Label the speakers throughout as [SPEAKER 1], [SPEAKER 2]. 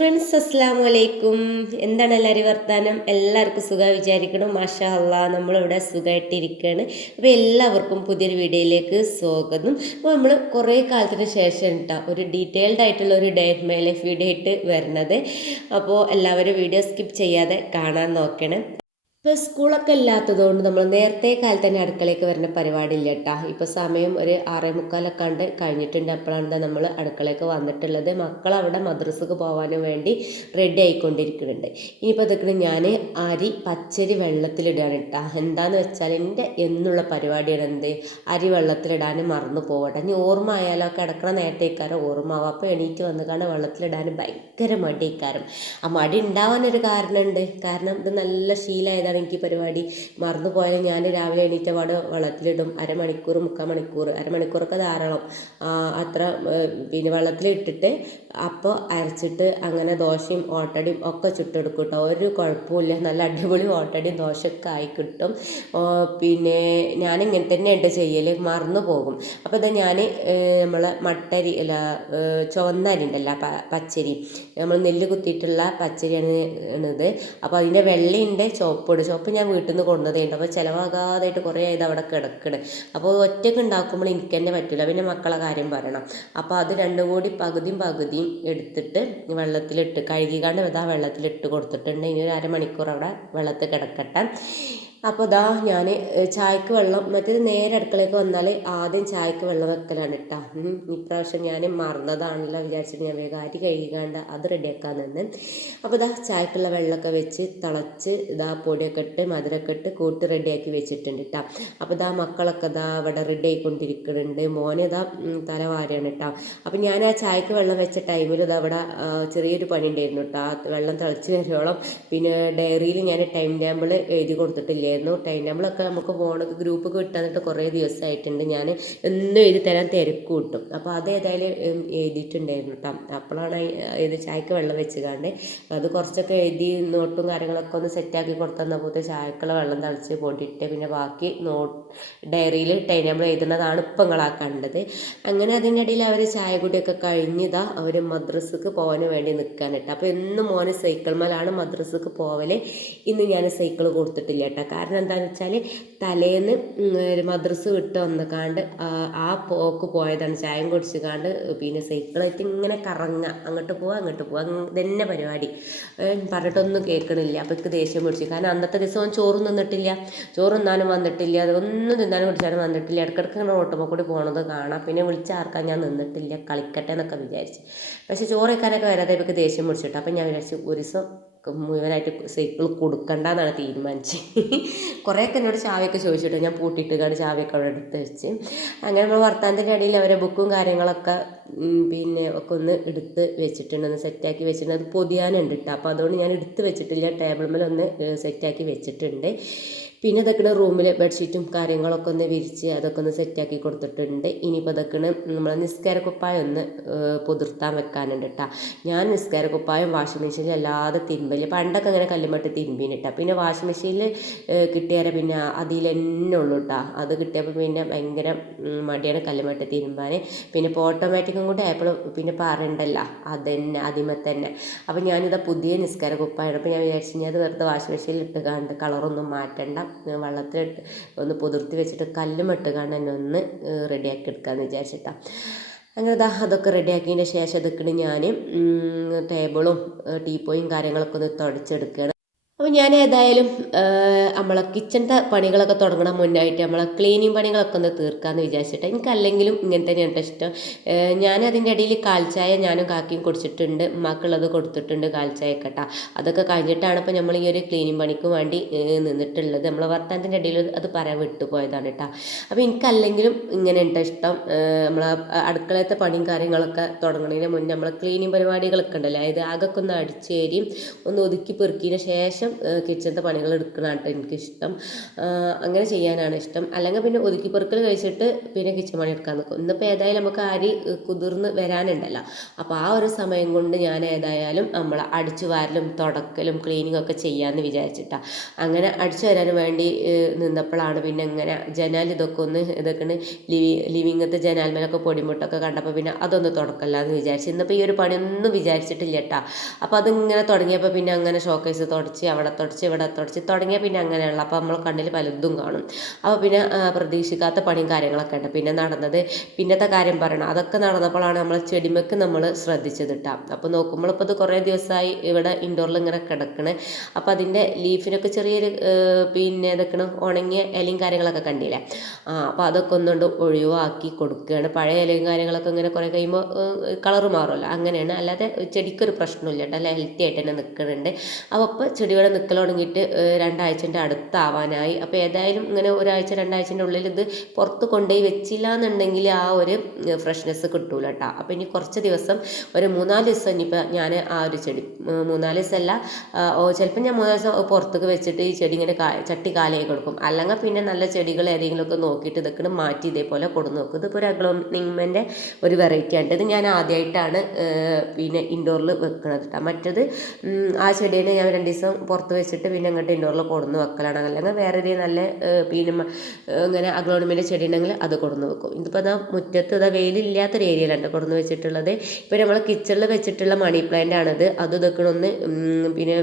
[SPEAKER 1] Friends അസ്സാം വലൈക്കും എന്താണ് എല്ലാവരും വർത്താനം? എല്ലാവർക്കും സുഖം വിചാരിക്കണം മാഷാ അള്ളാ നമ്മളിവിടെ സുഖമായിട്ടിരിക്കുകയാണ്. അപ്പോൾ എല്ലാവർക്കും പുതിയൊരു വീഡിയോയിലേക്ക് സ്വാഗതം. അപ്പോൾ നമ്മൾ കുറേ കാലത്തിന് ശേഷം കേട്ടോ ഒരു ഡീറ്റെയിൽഡ് ആയിട്ടുള്ള ഒരു ഡേ മൈ ലൈഫ് വീഡിയോ ആയിട്ട് വരുന്നത്. അപ്പോൾ എല്ലാവരും വീഡിയോ സ്കിപ്പ് ചെയ്യാതെ കാണാൻ നോക്കണം. ഇപ്പോൾ സ്കൂളൊക്കെ ഇല്ലാത്തതുകൊണ്ട് നമ്മൾ നേരത്തെ കാലത്ത് തന്നെ അടുക്കളയ്ക്ക് വരുന്ന പരിപാടി ഇല്ല കേട്ടോ ഇപ്പോൾ സമയം ഒരു ആറേ മുക്കാലൊക്കെ ഉണ്ട് കഴിഞ്ഞിട്ടുണ്ട്. അപ്പോഴാണ് നമ്മൾ അടുക്കളയ്ക്ക് വന്നിട്ടുള്ളത്. മക്കൾ അവിടെ മദ്രസക്ക് പോകാനും വേണ്ടി റെഡി ആയിക്കൊണ്ടിരിക്കുന്നുണ്ട്. ഇനിയിപ്പോൾ ഇതൊക്കെ ഞാൻ അരി പച്ചരി വെള്ളത്തിലിടുകയാണ് കേട്ടോ എന്താന്ന് വെച്ചാൽ എന്റെ എന്നുള്ള പരിപാടിയാണ് എന്ത്? അരി വെള്ളത്തിലിടാൻ മറന്നു പോകട്ടെ ഇനി ഓർമ്മ ആയാലോ? കിടക്കണ നേരത്തേക്കാരം ഓർമ്മ ആവും. അപ്പോൾ എണീറ്റ് വന്ന് കാണാൻ വെള്ളത്തിലിടാൻ ഭയങ്കര മടിക്കാരം ആ മടി ഉണ്ടാവാനൊരു കാരണമുണ്ട് കാരണം ഇത് നല്ല ശീലമായതാണ് എനിക്ക് പരിപാടി. മറന്നു പോയാൽ ഞാൻ രാവിലെ എണീറ്റ പാട് വെള്ളത്തിലിടും. അരമണിക്കൂർ മുക്കാൽ മണിക്കൂർ അരമണിക്കൂറൊക്കെ ധാരാളം. അത്ര പിന്നെ വെള്ളത്തിലിട്ടിട്ട് അപ്പോൾ അരച്ചിട്ട് അങ്ങനെ ദോശയും ഓട്ടടയും ഒക്കെ ചുട്ടെടുക്കും കേട്ടോ. ഒരു കുഴപ്പമില്ല നല്ല അടിപൊളി ഓട്ടടയും ദോശയൊക്കെ ആയി കിട്ടും. പിന്നെ ഞാൻ ഇങ്ങനെ തന്നെ തന്നെയുണ്ട് ചെയ്യൽ. മറന്നു പോകും. അപ്പോൾ ഇതാ ഞാൻ നമ്മൾ മട്ടരി അല്ല ചുവന്ന അരി ഉണ്ടല്ല പച്ചരി. നമ്മൾ നെല്ല് കുത്തിയിട്ടുള്ള പച്ചരിയാണ് ഇത് അപ്പോൾ അതിന്റെ വെള്ളയുണ്ട് ചുവപ്പുണ്ട് ചുവപ്പ് ഞാൻ വീട്ടിൽ നിന്ന് കൊണ്ടുവന്നതുണ്ട്. അപ്പോൾ ചിലവാകാതായിട്ട് കുറേ ഇത് അവിടെ കിടക്കണ്. അപ്പോൾ ഒറ്റയ്ക്ക് ഉണ്ടാക്കുമ്പോൾ എനിക്ക് തന്നെ പറ്റില്ല പിന്നെ മക്കളെ കാര്യം പറയണം. അപ്പോൾ അത് രണ്ടും കൂടി പകുതിയും പകുതിയും എടുത്തിട്ട് വെള്ളത്തിലിട്ട് കഴുകിക്കാണ്ട് ഇതാ വെള്ളത്തിലിട്ട് കൊടുത്തിട്ടുണ്ട്. ഇനി ഒരു അരമണിക്കൂർ അവിടെ വെള്ളത്തിൽ കിടക്കട്ടെ. അപ്പോൾ ദാ ഞാൻ ചായക്ക് വെള്ളം മറ്റേത് നേരെ അടുക്കളയ്ക്ക് വന്നാൽ ആദ്യം ചായക്ക് വെള്ളം വെക്കലാണ് കേട്ടോ ഇപ്രാവശ്യം ഞാൻ മറന്നതാണല്ലോ വിചാരിച്ചിട്ട് ഞാൻ വേഗം അരി കഴുകിക്കാണ്ട് അത് റെഡിയാക്കാൻ നിന്ന്. അപ്പോൾ ദാ ചായക്കുള്ള വെള്ളമൊക്കെ വെച്ച് തിളച്ച് ഇതാ പൊടിയൊക്കെ ഇട്ട് മധുരമൊക്കെ ഇട്ട് കൂട്ടി റെഡിയാക്കി വെച്ചിട്ടുണ്ട് കേട്ടോ അപ്പോൾ ദാ മക്കളൊക്കെ ഇതാ ഇവിടെ റെഡി ആയിക്കൊണ്ടിരിക്കുന്നുണ്ട്. മോനെ ഇതാ തലവാരിയാണ് കേട്ടോ അപ്പോൾ ഞാൻ ആ ചായക്ക് വെള്ളം വെച്ച ടൈമിൽ ഇതാ അവിടെ ചെറിയൊരു പണി ഉണ്ടായിരുന്നു കേട്ടോ വെള്ളം തിളച്ച് വരുവോളം പിന്നെ ഡയറിയിൽ ഞാൻ ടൈം ടേബിൾ എഴുതി കൊടുത്തിട്ടില്ലായിരുന്നു ടൈം ടേബിളൊക്കെ നമുക്ക് ഫോൺ ഗ്രൂപ്പൊക്കെ കിട്ടാന്നിട്ട് കുറേ ദിവസമായിട്ടുണ്ട് ഞാൻ എന്നും എഴുതി തരാൻ തിരക്ക് കിട്ടും. അപ്പോൾ അത് ഏതായാലും എഴുതിയിട്ടുണ്ടായിരുന്നു കേട്ടോ അപ്പോഴാണ് ഇത് ചായക്ക് വെള്ളം വെച്ചുകാണ്ട് അത് കുറച്ചൊക്കെ എഴുതി നോട്ടും കാര്യങ്ങളൊക്കെ ഒന്ന് സെറ്റാക്കി കൊടുത്തന്നപ്പോഴത്തെ ചായക്കുള്ള വെള്ളം തളിച്ച് പൊടിയിട്ട് പിന്നെ ബാക്കി നോട്ട് ഡയറിയിൽ ടൈം ടേബിൾ എഴുതുന്നതാണ് ഇപ്പം നിങ്ങളാ കണ്ടത് അങ്ങനെ അതിന്റെ ഇടയിൽ അവർ ചായ കുടിയൊക്കെ കഴിഞ്ഞതാ അവർ മദ്രസക്ക് പോകാൻ വേണ്ടി നിൽക്കാൻ കേട്ടോ അപ്പോൾ എന്നും മോനെ സൈക്കിൾ മേലാണ് മദ്രസക്ക് പോവൽ. ഇന്ന് ഞാൻ സൈക്കിൾ കൊടുത്തിട്ടില്ല കേട്ടോ കാരണം എന്താണെന്ന് വെച്ചാൽ തലേന്ന് ഒരു മദ്രസ് വിട്ട് വന്നുകാണ്ട് ആ, പോക്ക് പോയതാണ്. ചായം കുടിച്ച് കാണ്ട് പിന്നെ സൈക്കിളായിട്ട് ഇങ്ങനെ കറങ്ങുക അങ്ങോട്ട് പോവുക അങ്ങോട്ട് അങ്ങ് ഇതന്നെ പരിപാടി. പറഞ്ഞിട്ടൊന്നും കേൾക്കണില്ല. അപ്പോൾ എനിക്ക് ദേഷ്യം പിടിച്ചു. കാരണം അന്നത്തെ ദിവസം ചോറും തിന്നിട്ടില്ല. ചോറ് തിന്നാനും വന്നിട്ടില്ല. അതൊന്നും തിന്നാനും കുടിച്ചാലും വന്നിട്ടില്ല. ഇടയ്ക്കിടയ്ക്ക് ഇങ്ങനെ ഓട്ടുമ്പോൾ കൂടി പോണത് കാണാം. പിന്നെ വിളിച്ചാർക്കാൻ ഞാൻ നിന്നിട്ടില്ല. കളിക്കട്ടെ എന്നൊക്കെ വിചാരിച്ച്. പക്ഷേ ചോറ് വയ്ക്കാനൊക്കെ വരാതെ ഇവർക്ക് ദേഷ്യം പിടിച്ചിട്ട് അപ്പം ഞാൻ വിചാരിച്ചു ഒരു ദിവസം മുഴുവനായിട്ട് സൈക്കിൾ കൊടുക്കണ്ടെന്നാണ് തീരുമാനിച്ചത് കുറേയൊക്കെ എന്നോട് ചാവിയൊക്കെ ചോദിച്ചിട്ട്. ഞാൻ പൂട്ടിയിട്ട് കാണ്ട് ചാവിയൊക്കെ അവിടെ എടുത്ത് വെച്ച്. അങ്ങനെ നമ്മൾ വർത്താനത്തിന്റെ ഇടയിൽ അവരെ ബുക്കും കാര്യങ്ങളൊക്കെ പിന്നെ ഒക്കെ ഒന്ന് എടുത്ത് വെച്ചിട്ടുണ്ട്. ഒന്ന് സെറ്റാക്കി വെച്ചിട്ടുണ്ട്. അത് പൊതിയാനുണ്ട് കേട്ടോ അപ്പോൾ അതുകൊണ്ട് ഞാൻ എടുത്ത് വെച്ചിട്ടില്ല. ടേബിൾ മേലെ ഒന്ന് സെറ്റാക്കി വെച്ചിട്ടുണ്ട്. പിന്നെ ഇതൊക്കെ റൂമിൽ ബെഡ്ഷീറ്റും കാര്യങ്ങളൊക്കെ ഒന്ന് വിരിച്ച് അതൊക്കെ ഒന്ന് സെറ്റാക്കി കൊടുത്തിട്ടുണ്ട്. ഇനിയിപ്പോൾ ഇതൊക്കെ നമ്മൾ നിസ്കാരക്കുപ്പായം ഒന്ന് പുതിർത്താൻ വെക്കാനുണ്ട് കേട്ടോ ഞാൻ നിസ്കാരക്കുപ്പായം വാഷിംഗ് മെഷീനിൽ അല്ലാതെ തിരുമ്പൽ പണ്ടൊക്കെ അങ്ങനെ കല്ലുമട്ട് തിരുമ്പീനിട്ടാ. പിന്നെ വാഷിംഗ് മെഷീനിൽ കിട്ടിയാൽ പിന്നെ അതിൽ തന്നെ ഉള്ളൂ കേട്ടോ അത് കിട്ടിയപ്പോൾ പിന്നെ ഭയങ്കര മടിയാണ് കല്ലുമട്ട് തിരുമ്പാൻ പിന്നെ ഇപ്പോൾ ഓട്ടോമാറ്റിക്കും കൂടെ ആയപ്പോൾ പിന്നെ പറയണ്ടല്ലോ അതന്നെ അതിമ തന്നെ. അപ്പോൾ ഞാനിത് പുതിയ നിസ്കാര കുപ്പായാണ്. അപ്പോൾ ഞാൻ വിചാരിച്ചു ഞാൻ അത് വെറുതെ വാഷിംഗ് മെഷീനിൽ ഇട്ട് കണ്ട് കളറൊന്നും മാറ്റണ്ട. വെള്ളത്തിലിട്ട് ഒന്ന് പുതിർത്തി വെച്ചിട്ട് കല്ലും ഇട്ട് തന്നെ ഒന്ന് റെഡിയാക്കി എടുക്കാമെന്ന് വിചാരിച്ചിട്ടാണ് അങ്ങനെ ദാ അതൊക്കെ റെഡിയാക്കിയതിന്റെ ശേഷം ഇതൊക്കെ ഞാൻ ടേബിളും ടീപ്പോയും കാര്യങ്ങളൊക്കെ ഒന്ന് തുടച്ചെടുക്കുകയാണ് അപ്പോൾ ഞാൻ ഏതായാലും നമ്മളെ കിച്ചണിന്റെ പണികളൊക്കെ തുടങ്ങണ മുന്നായിട്ട് നമ്മളെ ക്ലീനിങ് പണികളൊക്കെ ഒന്ന് തീർക്കാമെന്ന് വിചാരിച്ചിട്ട്. എനിക്കല്ലെങ്കിലും ഇങ്ങനെ തന്നെയാണ് ഇഷ്ടം. ഞാൻ അതിന്റെ ഇടയിൽ കാൽച്ചായ ഞാനും കാക്കിയും കുടിച്ചിട്ടുണ്ട്. ഉമ്മാക്കുള്ളത് കൊടുത്തിട്ടുണ്ട് കാൽച്ചായ കേട്ടോ അതൊക്കെ കഴിഞ്ഞിട്ടാണ് ഇപ്പോൾ നമ്മൾ ഈ ഒരു ക്ലീനിങ് പണിക്ക് വേണ്ടി നിന്നിട്ടുള്ളത്. നമ്മളെ വർത്താനത്തിന്റെ ഇടയിൽ അത് പറയാൻ വിട്ടുപോയതാണ് കേട്ടോ. അപ്പോൾ എനിക്ക് അല്ലെങ്കിലും ഇങ്ങനെ ഉണ്ട് ഇഷ്ടം. നമ്മളെ അടുക്കളത്തെ പണിയും കാര്യങ്ങളൊക്കെ തുടങ്ങുന്നതിന് മുന്നേ നമ്മളെ ക്ലീനിങ് പരിപാടികളൊക്കെ ഉണ്ടല്ലോ. അതായത് ആകൊക്കെ ഒന്ന് അടിച്ചേരിയും ഒന്ന് ഒതുക്കി പെറുക്കിയതിന് ശേഷം കിച്ചണത്തെ പണികൾ എടുക്കണാട്ടോ എനിക്കിഷ്ടം. അങ്ങനെ ചെയ്യാനാണ് ഇഷ്ടം. അല്ലെങ്കിൽ പിന്നെ ഒതുക്കി പെറുക്കൽ കഴിച്ചിട്ട് പിന്നെ കിച്ചൺ പണി എടുക്കാൻ നിൽക്കും ഇന്നിപ്പോൾ ഏതായാലും നമുക്ക് അരി കുതിർന്ന് വരാനുണ്ടല്ലോ. അപ്പോൾ ആ ഒരു സമയം കൊണ്ട് ഞാൻ ഏതായാലും നമ്മൾ അടിച്ചു വാരലും തുടക്കലും ക്ലീനിങ് ഒക്കെ ചെയ്യാമെന്ന് വിചാരിച്ചിട്ടാണ് അങ്ങനെ അടിച്ചു വരാൻ വേണ്ടി നിന്നപ്പോഴാണ് പിന്നെ ഇങ്ങനെ ജനാൽ ഇതൊക്കെ ഒന്ന് ഇതൊക്കെ ലിവി ലിവിങ്ങത്തെ ജനാൽമേലൊക്കെ പൊടിമുട്ടൊക്കെ കണ്ടപ്പോൾ പിന്നെ അതൊന്ന് തുടക്കല്ലാന്ന് വിചാരിച്ചു. ഇന്നിപ്പോൾ ഈ ഒരു പണിയൊന്നും വിചാരിച്ചിട്ടില്ല കേട്ടോ. അപ്പോൾ അതിങ്ങനെ തുടങ്ങിയപ്പോൾ പിന്നെ അങ്ങനെ ഷോക്കേസ് തുടച്ച് തുടച്ച് ഇവിടെ തുടച്ച് തുടങ്ങിയാൽ പിന്നെ അങ്ങനെയുള്ള അപ്പോൾ നമ്മൾ കണ്ണിൽ പലതും കാണും. അപ്പോൾ പിന്നെ പ്രതീക്ഷിക്കാത്ത പണിയും കാര്യങ്ങളൊക്കെ ഉണ്ട്. പിന്നെ നടന്നത് പിന്നത്തെ കാര്യം പറയണം. അതൊക്കെ നടന്നപ്പോഴാണ് നമ്മൾ ചെടിമക്ക് നമ്മൾ ശ്രദ്ധിച്ചത് കേട്ടോ അപ്പോൾ നോക്കുമ്പോൾ ഇപ്പോൾ ഇത് കുറേ ദിവസമായി ഇവിടെ ഇൻഡോറിൽ ഇങ്ങനെ കിടക്കണേ. അപ്പോൾ അതിന്റെ ലീഫിനൊക്കെ ചെറിയൊരു പിന്നെ ഇതൊക്കെ ഉണങ്ങിയ ഇലയും കാര്യങ്ങളൊക്കെ കണ്ടില്ലേ? ആ അപ്പോൾ അതൊക്കെ ഒന്നുകൊണ്ട് ഒഴിവാക്കി കൊടുക്കുകയാണ് പഴയ ഇലയും കാര്യങ്ങളൊക്കെ ഇങ്ങനെ കുറേ കഴിയുമ്പോൾ കളർ മാറുമല്ലോ. അങ്ങനെയാണ്. അല്ലാതെ ചെടിക്കൊരു പ്രശ്നമില്ല കേട്ടോ അല്ല ഹെൽത്തി ആയിട്ട് തന്നെ നിൽക്കുന്നുണ്ട് അപ്പോൾ ചെടിയുടെ നിൽക്കൽ തുടങ്ങിയിട്ട് രണ്ടാഴ്ചന്റെ അടുത്താവാനായി. അപ്പോൾ ഏതായാലും ഇങ്ങനെ ഒരാഴ്ച രണ്ടാഴ്ചന്റെ ഉള്ളിൽ ഇത് പുറത്ത് കൊണ്ടുപോയി വെച്ചില്ല എന്നുണ്ടെങ്കിൽ ആ ഒരു ഫ്രഷ്നെസ് കിട്ടൂല കേട്ടോ അപ്പോൾ ഇനി കുറച്ച് ദിവസം ഒരു മൂന്നാൽ ദിവസം ഇനിയിപ്പോൾ ഞാൻ ആ ഒരു ചെടി മൂന്നാൽ ദിവസമല്ല ചിലപ്പോൾ ഞാൻ മൂന്നാൽ ദിവസം പുറത്തേക്ക് വെച്ചിട്ട് ഈ ചെടി ഇങ്ങനെ ചട്ടി കാലയായി കൊടുക്കും. അല്ലെങ്കിൽ പിന്നെ നല്ല ചെടികൾ ഏതെങ്കിലുമൊക്കെ നോക്കിയിട്ട് ഇതൊക്കെ മാറ്റി ഇതേപോലെ കൊടുന്ന് നോക്കും. ഇതിപ്പോൾ ഒരു അഗ്ലോണിമെന്റെ ഒരു വെറൈറ്റി ആണ്. ഇത് ഞാൻ ആദ്യമായിട്ടാണ് പിന്നെ ഇൻഡോറിൽ വെക്കുന്നത് കേട്ടോ മറ്റത് ആ ചെടീനെ ഞാൻ രണ്ട് ദിവസം പുറത്ത് വെച്ചിട്ട് പിന്നെ അങ്ങോട്ട് ഇൻഡോറിൽ കൊടുന്ന് വെക്കലാണ്. അല്ലെങ്കിൽ വേറെ ഒരു നല്ല പിന്നെ ഇങ്ങനെ അഗ്ലോണിമെന്റെ ചെടി ഉണ്ടെങ്കിൽ അത് കൊടുന്ന് വെക്കും. ഇതിപ്പോൾ അതാ മുറ്റത്ത് ഇതാ വെയിലില്ലാത്തൊരു ഏരിയയിലാണ് കൊടുന്ന് വെച്ചിട്ടുള്ളത്. ഇപ്പോൾ നമ്മൾ കിച്ചണിൽ വെച്ചിട്ടുള്ള മണി പ്ലാന്റ് ആണിത്. അത് ഇതൊക്കെ ഒന്ന് പിന്നെ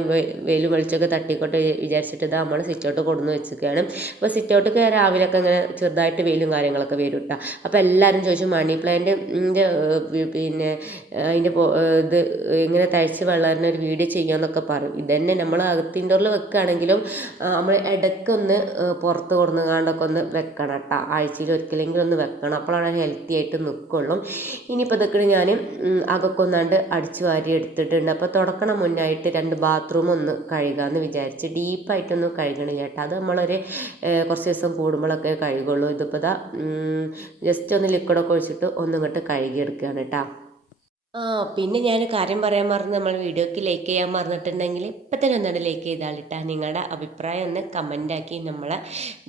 [SPEAKER 1] വെയിൽ വെളിച്ചൊക്കെ തട്ടിക്കോട്ടെ വിചാരിച്ചിട്ട് ഇതാ നമ്മൾ സ്വിച്ച് ഔട്ട് കൊടുന്ന് വെച്ചിരിക്കുകയാണ്. അപ്പോൾ സിറ്റ് ഔട്ടൊക്കെ രാവിലെയൊക്കെ ഇങ്ങനെ ചെറുതായിട്ട് വെയിലും കാര്യങ്ങളൊക്കെ വരും കേട്ടോ അപ്പോൾ എല്ലാവരും ചോദിച്ചു മണി പ്ലാന്റ് പിന്നെ അതിന്റെ ഇത് ഇങ്ങനെ തയ്ച്ച് വളരുന്ന ഒരു വീഡിയോ ചെയ്യാമെന്നൊക്കെ പറയും. ഇതന്നെ നമ്മൾ അകത്ത് ഉള്ളിൽ വെക്കുകയാണെങ്കിലും നമ്മൾ ഇടയ്ക്കൊന്ന് പുറത്ത് കൊടുന്ന് കാണ്ടൊക്കെ ഒന്ന് വെക്കണം കേട്ടോ ആഴ്ചയിൽ ഒരിക്കലെങ്കിലും ഒന്ന് വെക്കണം. അപ്പോഴാണ് ഹെൽത്തി ആയിട്ട് നിൽക്കുള്ളൂ ഇനിയിപ്പോൾ ഇതൊക്കെ ഞാൻ അകൊക്കെ ഒന്നാണ്ട് അടിച്ചു വാരി എടുത്തിട്ടുണ്ട്. അപ്പോൾ തുടക്കണ മുന്നായിട്ട് രണ്ട് ബാത്റൂം ഒന്ന് കഴുകാമെന്ന് വിചാരിച്ച് ഡീപ്പായിട്ടൊന്നും കഴുകണില്ല കേട്ടോ അത് നമ്മളൊരു കുറച്ച് ദിവസം കൂടുമ്പോഴൊക്കെ കഴുകുള്ളൂ. ഇതിപ്പോൾ ഇതാ ജസ്റ്റ് ഒന്ന് ലിക്വിഡൊക്കെ ഒഴിച്ചിട്ട് ഒന്നിങ്ങോട്ട് കഴുകിയെടുക്കുകയാണ് കേട്ടോ ആ പിന്നെ ഞാൻ കാര്യം പറയാൻ മറന്ന് നമ്മൾ വീഡിയോക്ക് ലൈക്ക് ചെയ്യാൻ മറന്നിട്ടുണ്ടെങ്കിൽ ഇപ്പം തന്നെ ഒന്നാണ് ലൈക്ക് ചെയ്താളിട്ടാ. നിങ്ങളുടെ അഭിപ്രായം ഒന്ന് കമന്റാക്കി നമ്മളെ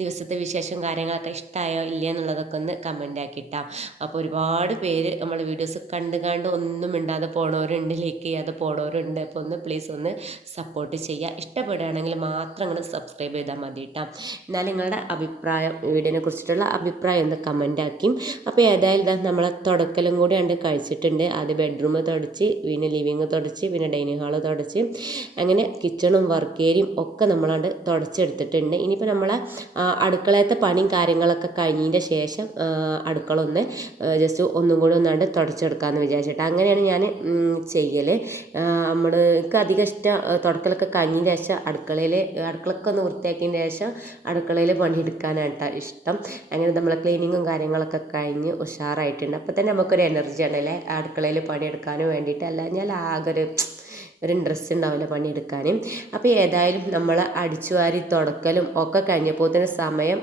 [SPEAKER 1] ദിവസത്തെ വിശേഷം കാര്യങ്ങളൊക്കെ ഇഷ്ടമായോ ഇല്ലയോ എന്നുള്ളതൊക്കെ ഒന്ന് കമന്റ് ആക്കിയിട്ടാ അപ്പോൾ ഒരുപാട് പേര് നമ്മൾ വീഡിയോസ് കണ്ട് കണ്ട് ഒന്നും ഇണ്ടാതെ പോണവരുണ്ട് ലൈക്ക് ചെയ്യാതെ പോണവരുണ്ട്. അപ്പോൾ ഒന്ന് പ്ലീസ് ഒന്ന് സപ്പോർട്ട് ചെയ്യുക ഇഷ്ടപ്പെടുകയാണെങ്കിൽ മാത്രം അങ്ങനെ സബ്സ്ക്രൈബ് ചെയ്താൽ മതി കേട്ടോ എന്നാൽ നിങ്ങളുടെ അഭിപ്രായം വീഡിയോനെ കുറിച്ചിട്ടുള്ള അഭിപ്രായം ഒന്ന് കമന്റ് ആക്കി. അപ്പോൾ ഏതായാലും നമ്മളെ തുടക്കലും കൂടി കണ്ട് കഴിച്ചിട്ടുണ്ട്. അത് ബെഡ്റൂം തുടച്ച് പിന്നെ ലിവിങ് തുടച്ച് പിന്നെ ഡൈനിങ് ഹാൾ തുടച്ച്. അങ്ങനെ കിച്ചണും വർക്ക് ഏരിയയും ഒക്കെ നമ്മളാണ്ട് തുടച്ചെടുത്തിട്ടുണ്ട്. ഇനിയിപ്പോൾ നമ്മളെ അടുക്കളയത്തെ പണിയും കാര്യങ്ങളൊക്കെ കഴിഞ്ഞതിന്റെ ശേഷം അടുക്കള ഒന്ന് ജസ്റ്റ് ഒന്നും കൂടി ഒന്നാണ്ട് തുടച്ചെടുക്കാമെന്ന് വിചാരിച്ചിട്ട്. അങ്ങനെയാണ് ഞാൻ ചെയ്യൽ നമ്മൾക്ക് അധികം ഇഷ്ടം തുടക്കലൊക്കെ കഴിഞ്ഞതിന് ശേഷം അടുക്കളയിൽ അടുക്കളൊക്കെ ഒന്ന് വൃത്തിയാക്കിയതിന് ശേഷം അടുക്കളയിൽ പണിയെടുക്കാനായിട്ടാണ് ഇഷ്ടം. അങ്ങനെ നമ്മളെ ക്ലീനിങ്ങും കാര്യങ്ങളൊക്കെ കഴിഞ്ഞ് ഉഷാറായിട്ടുണ്ട്. അപ്പോൾ തന്നെ നമുക്കൊരു എനർജി ആണല്ലേ അടുക്കളയിൽ പണിയെടുക്കാനും വേണ്ടിയിട്ട് അല്ല ആകെ ഒരു ഒരു ഇൻട്രസ്റ്റ് ഉണ്ടാവില്ല പണിയെടുക്കാനും. അപ്പോൾ ഏതായാലും നമ്മൾ അടിച്ചുവാരി തുടക്കലും ഒക്കെ കഴിഞ്ഞപ്പോൾ തന്നെ സമയം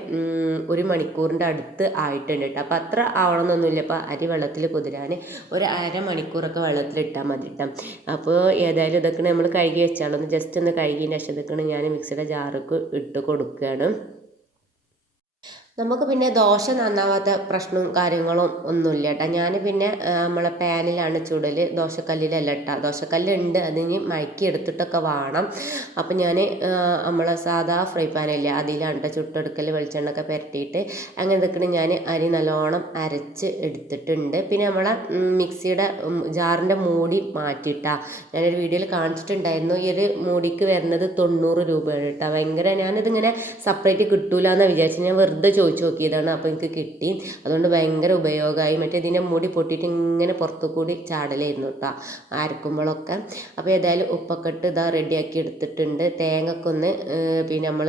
[SPEAKER 1] ഒരു മണിക്കൂറിന്റെ അടുത്ത് ആയിട്ടുണ്ട് കേട്ടോ. അപ്പോൾ അത്ര ആവണമെന്നൊന്നുമില്ല അപ്പോൾ അരി വെള്ളത്തിൽ കുതിരാൻ ഒരു അര അരമണിക്കൂറൊക്കെ വെള്ളത്തിലിട്ടാൽ മതി കേട്ടോ. അപ്പോൾ ഏതായാലും ഇതൊക്കെ നമ്മൾ കഴുകി വെച്ചാലൊന്ന് ജസ്റ്റ് ഒന്ന് കഴുകിയതിന്റെ ശേഷം ഇതൊക്കെ ഞാൻ മിക്സിയുടെ ജാറൊക്കെ ഇട്ട് കൊടുക്കുകയാണ് നമുക്ക് പിന്നെ ദോശ നന്നാവാത്ത പ്രശ്നവും കാര്യങ്ങളും ഒന്നുമില്ല കേട്ടോ ഞാൻ പിന്നെ നമ്മളെ പാനിലാണ് ചുടൽ ദോശക്കല്ലിലല്ല കേട്ടോ ദോശക്കല്ലുണ്ട് അതിന് മയക്കി എടുത്തിട്ടൊക്കെ വേണം. അപ്പം ഞാൻ നമ്മളെ സാധാ ഫ്രൈ പാനില്ലേ അതിലാണ് ചുട്ടെടുക്കൽ വെളിച്ചെണ്ണൊക്കെ പുരട്ടിയിട്ട് അങ്ങനെ നിൽക്കണ ഞാൻ അരി നല്ലോണം അരച്ച് എടുത്തിട്ടുണ്ട്. പിന്നെ നമ്മളെ മിക്സിയുടെ ജാറിന്റെ മൂടി മാറ്റിയിട്ടാ. ഞാനൊരു വീഡിയോയിൽ കാണിച്ചിട്ടുണ്ടായിരുന്നു. ഈ ഒരു മൂടിക്ക് വരുന്നത് തൊണ്ണൂറ് രൂപയാണ് കേട്ടോ ഭയങ്കര ഞാനിതിങ്ങനെ സെപ്പറേറ്റ് കിട്ടൂല എന്നാണ് വിചാരിച്ചത്. ഞാൻ വെറുതെ ചോദിച്ചു നോക്കിയതാണ്. അപ്പോൾ എനിക്ക് കിട്ടി. അതുകൊണ്ട് ഭയങ്കര ഉപയോഗമായി. മറ്റേ ഇതിന്റെ മുടി പൊട്ടിയിട്ട് ഇങ്ങനെ പുറത്തു കൂടി ചാടലായിരുന്നു കേട്ടോ അരക്കുമ്പോഴൊക്കെ അപ്പോൾ ഏതായാലും ഉപ്പക്കെട്ട് ഇതാ റെഡിയാക്കി എടുത്തിട്ടുണ്ട്. തേങ്ങക്കൊന്ന് ഒന്ന് പിന്നെ നമ്മൾ